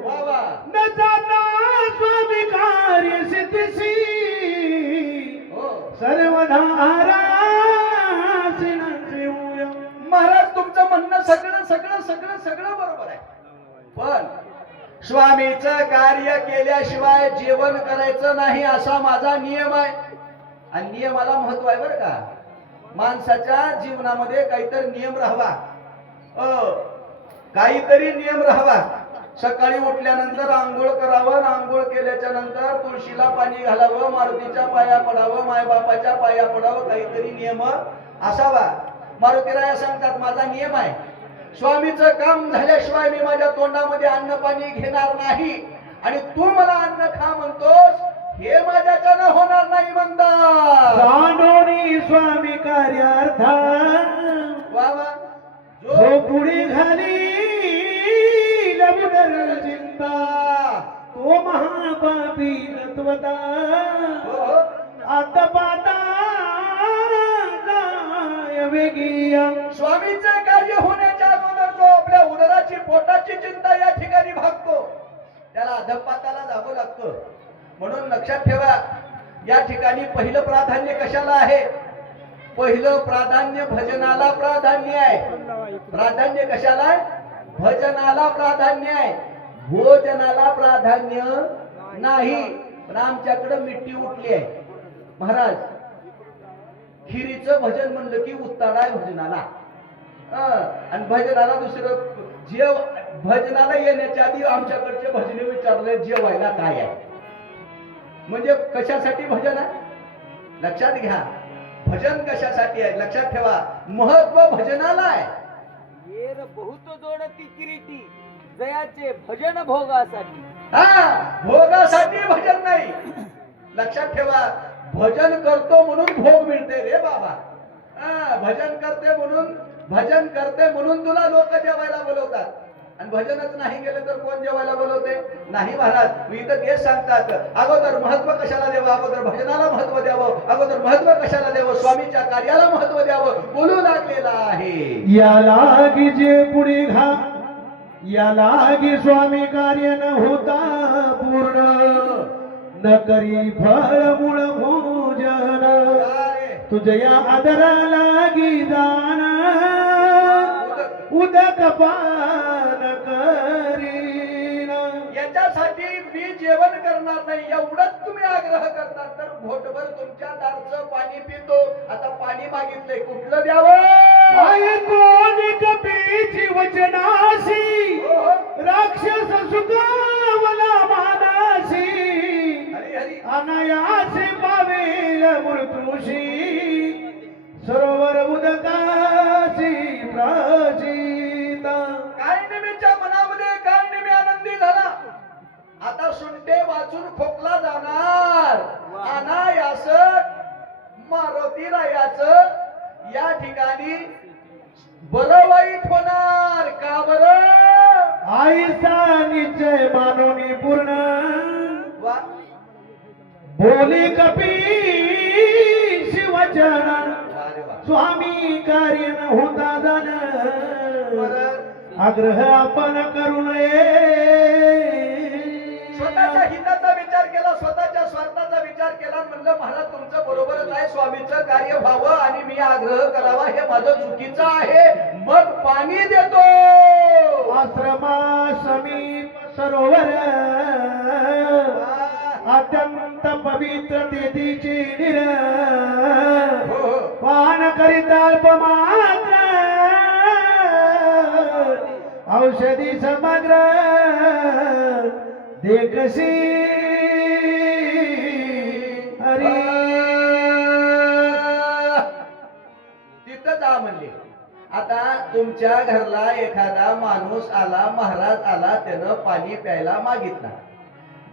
वा वा. न जाता स्वामी कार्य सिद्धीसी हो. सर्वधारा महाराज तुमचं म्हणणं सगळं सगळं सगळं सगळं बरोबर आहे, पण स्वामीचं कार्य केल्याशिवाय जेवण करायचं नाही असा माझा नियम आहे. आणि नियमाला महत्व आहे बरं का. माणसाच्या जीवनामध्ये काहीतरी नियम राहावा, काहीतरी नियम राहावा. सकाळी उठल्यानंतर आंघोळ करावं, आंघोळ केल्याच्या नंतर तुळशीला पाणी घालावं, मारुतीच्या पाया पडावं, मायबापाच्या पाया पडावं, काहीतरी नियम असावा. मारुतीराया सांगतात माझा नियम आहे, स्वामीचं काम झाल्याशिवाय मी माझ्या तोंडामध्ये अन्न पाणी घेणार नाही. आणि तू मला अन्न खा म्हणतोस, हे माझ्याच्यानं होणार नाही म्हणतात. जाणोनी स्वामी कार्यार्था वा वा. जो पुढे घाली लबुदर चिंता तो महापापी तत्वता हो. आता पाता वेगीया. स्वामीचं कार्य होण्याच्या अगोदर जो आपल्या उदराची पोटाची चिंता या ठिकाणी भागतो त्याला अधपाताला जावं लागतं. म्हणून लक्षात ठेवा, या ठिकाणी पहिलं प्राधान्य कशाला आहे? पहिलं प्राधान्य भजनाला प्राधान्य आहे. प्राधान्य कशाला आहे? भजनाला प्राधान्य आहे, भोजनाला प्राधान्य नाही. पण आमच्याकडे मिट्टी उठली आहे महाराज. खिरीचं भजन म्हणलं की उत्ताडा आहे भजनाला. आणि भजनाला दुसरं जेव भजनाला येण्याच्या आधी आमच्याकडचे भजने विचारले जेवायला काय आहे, म्हणजे कशासाठी भजन आहे लक्षात घ्या. भजन कशासाठी आहे लक्षात ठेवा, महत्व भजनाला आहे. येर बहुत जोडती किरीटी जयाचे भजन भोगासाठी. भोगासाठी भजन नाही. लक्षात ठेवा, भजन करतो म्हणून भोग मिळते रे बाबा. भजन करते म्हणून तुला लोक जेवायला बोलवतात. आणि भजनच नाही केलं तर कोण जेवायला बोलवते? नाही महाराज. मी तर तेच सांगतात, अगोदर महत्व कशाला द्यावं? अगोदर भजनाला महत्व द्यावं. अगोदर महत्व कशाला द्यावं? स्वामीच्या कार्याला महत्व द्यावं बोलू लागलेला आहे. या लागी जे पुढे घा, या लागी स्वामी कार्य न होता पूर्ण, न करी फळ मूळ भोजन तुझ्या आदरा लागी जाण, उदक पान करीन. याच्यासाठी मी जेवण करणार नाही एवढंच तुम्ही आग्रह करतात तर घोटभर तुमच्या दारचं पाणी पितो. आता पाणी मागितलंय, कुठलं द्यावं? कोणी कपीची वचनासी राक्षस सुखावला मानासी, अनायासे पावेल मृत्यूशी सरोवर उदकाची प्राचीता. काळनिमीच्या मनामध्ये काळनिमी आनंदी झाला. आता सुंटे वाचून खोकला जाणार. अनायास मारुतीरायाचं या ठिकाणी बरं वाईट होणार. का बरं? आईचा निश्चय मानोनी पूर्ण वा बोली कपी शिवचरण, वा रे वा. स्वामी कार्य न होता जाण, बरं. आग्रह आपण करू नये. स्वतःच्या हिताचा विचार केला, स्वतःच्या स्वार्थाचा विचार केला. म्हणलं महाराज तुमचं बरोबरच आहे, स्वामीचं कार्य व्हावं आणि मी आग्रह करावा हे माझं चुकीचं आहे. मग पाणी देतो. आश्रमा समीप सरोवर अत्यंत पवित्र तेथीची निर, पान करीत अल्प मात्र औषधी समग्र देखसी हरी. तिथंच का म्हणले? आता तुमच्या घरला एखादा माणूस आला, महाराज आला, त्यानं पाणी प्यायला मागितला.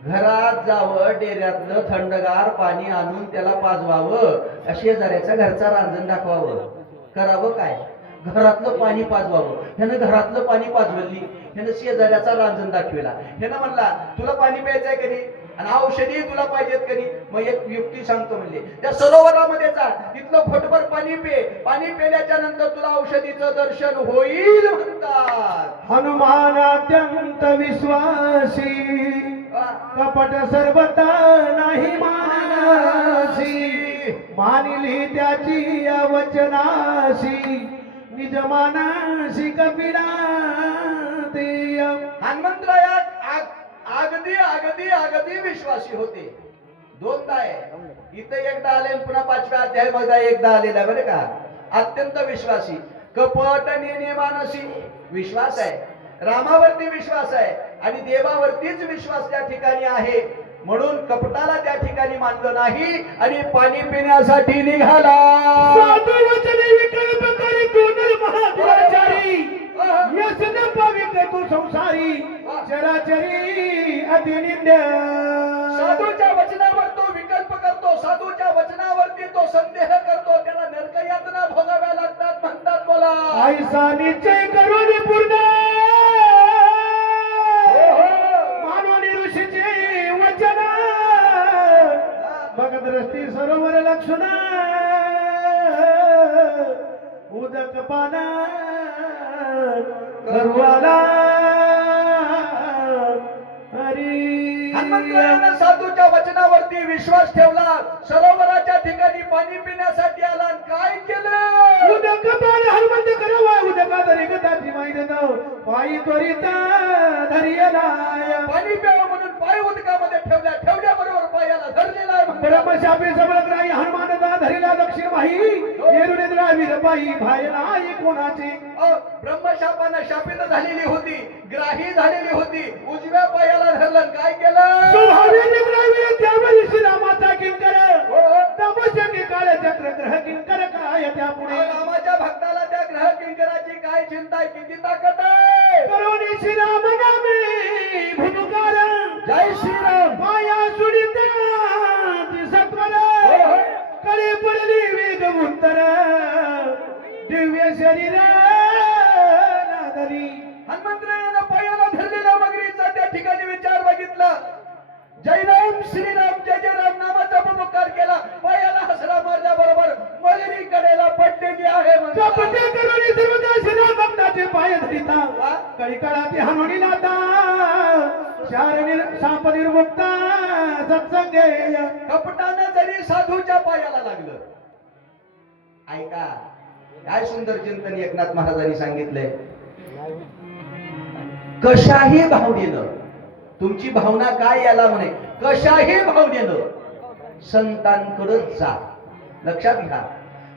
घरात जावं, डेऱ्यातलं थंडगार पाणी आणून त्याला पाजवावं, शेजाऱ्याच्या घरचा रांजण दाखवावं, करावं काय? घरातलं पाणी पाजवावं. ह्यानं घरातलं पाणी पाजवली, ह्यानं शेजाऱ्याचा रांजण दाखविला. ह्यानं म्हणला तुला पाणी प्यायचंय कधी आणि औषधी तुला पाहिजेत कधी? मग एक युक्ती सांगतो म्हणले, त्या सरोवरामध्ये जा, तिथलं फटभर पाणी पे. पाणी पेल्याच्या नंतर तुला औषधीचं दर्शन होईल म्हणतात. हनुमान अत्यंत विश्वासी, कपट सर्वता नाही मानसी. मानिली त्याची या वचनाशी, निज मानसी कपिला देय. हनुमंतराया अगदी अगदी अगदी विश्वासी होते. दोनदा आहे, इथं एकदा आले आणि पुन्हा 5व्या अध्यायामध्ये एकदा आलेला आहे बरं का. अत्यंत विश्वासी, कपट नियमानसी विश्वास आहे, रामावरती विश्वास आहे आणि देवावरतीच विश्वास त्या ठिकाणी आहे. म्हणून कपटाला त्या ठिकाणी मानलं नाही आणि पाणी पिण्यासाठी निघाला. साधू वचने विकल्प करी तू निर्महाचारी, यश न पाविक तू संसारी, चराचरी अतिनिंद्य. साधूच्या वचनावर तो विकल्प करतो, साधूच्या वचनावरती तो संदेह करतो, त्याला नरकयातना भोगाव्या लागतात म्हणतात. बोला ऐसा निश्चय करून पूर्ण मानवनी ऋषीचे वचन, भगत दृष्टी सरोवर लक्षण, उदक पान करुवाला हरी. हनुमंतरायानं साधूच्या वचनावरती विश्वास ठेवला, सरोवराच्या ठिकाणी पाणी पिण्यासाठी आला आणि काय केलं? उदक पान हनुमंत करावा, उदका धरी गदाची माहित पायी त्वरित धरियलाय. पाणी प्यावं म्हणून पाय उदकामध्ये ठेवल्या, ठेवल्याबरोबर पायाला धरलेला आहे म्हणतात. ब्रह्मशापे सबळग्राही हनुमानदा धरिला दक्षिण वाही, येरुने द्रावीर पायी भायनाई कोणाचे. ब्रह्मशापानं शापित झालेली होती, ग्राही झालेली होती, उजव्या पायाला धरलं. काय केलं? स्वभावेने द्रावीर त्यावेळी श्रीरामाचा किंकर, तपस्यके काळ चक्र ग्रह किंकर काय त्यापुढे. रामाच्या भक्ताला त्या ग्रह किंकराची काय चिंता आहे, किती ताकद आहे. करोनी श्रीराम नामे भूमुकार, जय श्रीराम. माया सुडिता सत्वर, कडे पडली वेग उत्तर, दिव्य शरीर नादरी. हनुमंतरायानं पायाला धरलेल्या मगरीचा त्या ठिकाणी विचार बघितला. जय राम श्रीराम जय जय राम नामाचा पुकार केला, पायाला हसरा मारल्याबरोबर मगरी कडेला पडलेली आहे. कपटे करोनी सर्वदा श्रीराम भक्ताचे पाय धरिता, कळी काळाती हानोनी नाता, साप निर्मुक्ता सत्संगेय. कपटानं जरी साधूच्या पायाला लागलं. ऐका काय सुंदर चिंतन एकनाथ महाराजांनी सांगितलंय. कशाही भावनेनं, तुमची भावना काय याला म्हणे, कशाही भावनेनं संतांकडे जा. लक्षात घ्या,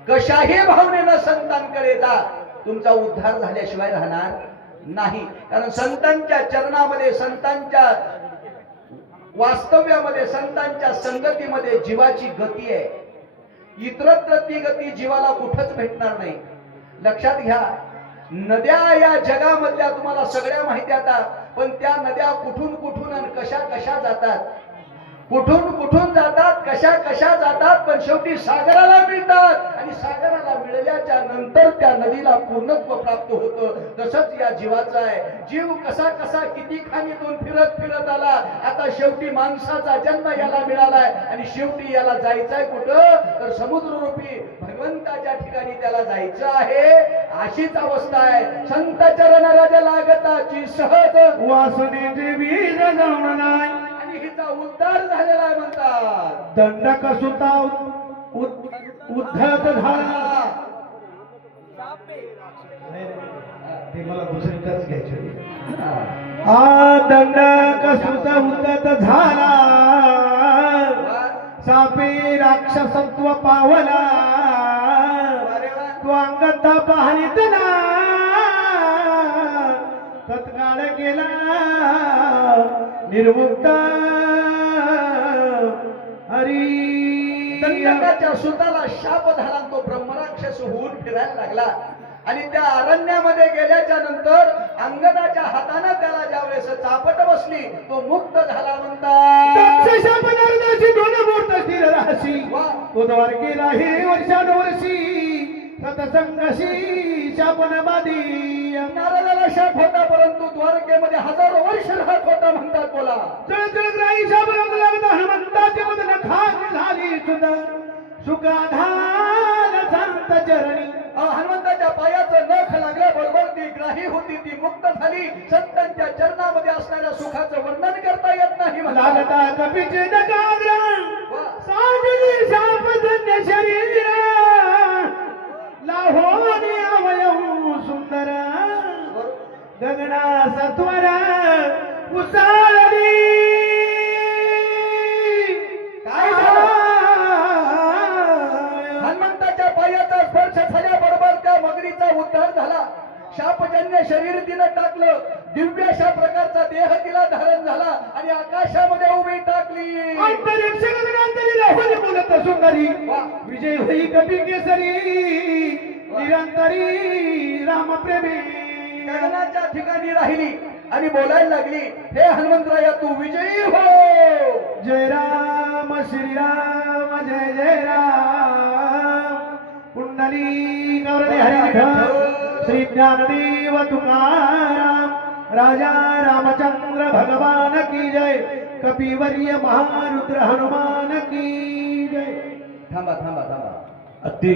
कशाही भावनेनं संतांकडे जा, तुमचा उद्धार झाल्याशिवाय राहणार नाही. कारण संतांच्या चरणामध्ये, संतांच्या वास्तव्यामध्ये, संतांच्या संगतीमध्ये जीवाची गती आहे. इतरत्र ती गती जीवाला कुठंच भेटणार नाही. लक्षात घ्या, नद्या या जगामधल्या तुम्हाला सगळ्या माहिती आता, पण त्या नद्या कुठून कुठून आणि कशा कशा जातात, कुठून कुठून जातात, कशा कशा जातात, पण शेवटी सागराला मिळतात आणि सागराला मिळाल्याच्या नंतर त्या नदीला पूर्णत्व प्राप्त होतं. तसंच या जीवाचं आहे. जीव कसा कसा किती खाणीतून फिरत फिरत आला, आता शेवटी माणसाचा जन्म याला मिळालाय आणि शेवटी याला जायचंय कुठं, तर समुद्ररूपी भगवंताच्या ठिकाणी त्याला जायचं आहे. अशीच अवस्था आहे. संत चरण राजा लागताची सहज वासनेचे बीज जाऊन नाही, हिचा उद्धार झालेला आहे म्हणतात. दंडक सुता उद्धत झाला. ते मला दुसरीकडे घ्यायचे. दंडक सुता उद्धत झाला, सापे राक्षसत्व पावला, तो अंगता पाहणीत ना तत्काळ केला निर्मुक्त हरी. दंडकाच्या सुताला शाप झाला, तो ब्रह्मराक्षस वर्चस्व होऊन फिरायला लागला आणि त्या अरण्यामध्ये गेल्याच्या नंतर अंगदाच्या हातानं त्याला ज्यावेळेस चापट बसली तो मुक्त झाला म्हणतात दक्षशापनार्दाची दोन मूर्त स्थिर राहशी वा. तो द्वारकेला हे वर्षानुवर्षी सतसंगशी शापन बाधी नारदाला शाप होता परंतु द्वारकेमध्ये हजारो वर्ष राहत होता म्हणतात बोला जळजळग्राही शापनात लागता हनुमंताचे मदन खान झाली सुद्धा सुखाधान शांत चरणी हनुमंताच्या पायाचं नख लागल्याबरोबर ती ग्राही होती ती मुक्त झाली संतांच्या चरणामध्ये असणाऱ्या सुखाचं वर्णन करता येत नाही म्हणतात. लागता कपीचे नकाग्रा वा. साजली शापजन्य शरीर लाहोनी अवयव सुंदर गगना सत्वर उसाळली काय झालं? हनुमंताच्या पायाचा स्पर्श झाल्याबरोबर त्या मगरीचा उद्धार झाला शापजन्य शरीर तिनं टाकलं दिव्य अशा प्रकारचा देह तिला धारण झाला आणि आकाशामध्ये उभी टाकली अंतरिक्ष गगनांतरी लाहोनी बोलत सुंदरी वा. विजय होई कपी केसरी निरंतरी राम प्रेमी गगनाच्या ठिकाणी राहिली आणि बोलायला लागली हे हनुमंतराया तू विजयी हो जय राम श्रीराम जय जय राम कुंडली गौरणी हरिविठ्ठल श्री ज्ञानदेव तुकाराम राजा रामचंद्र भगवान की जय कपिवर्य महारुद्र हनुमान की जय थांबा थांबा थांबा अति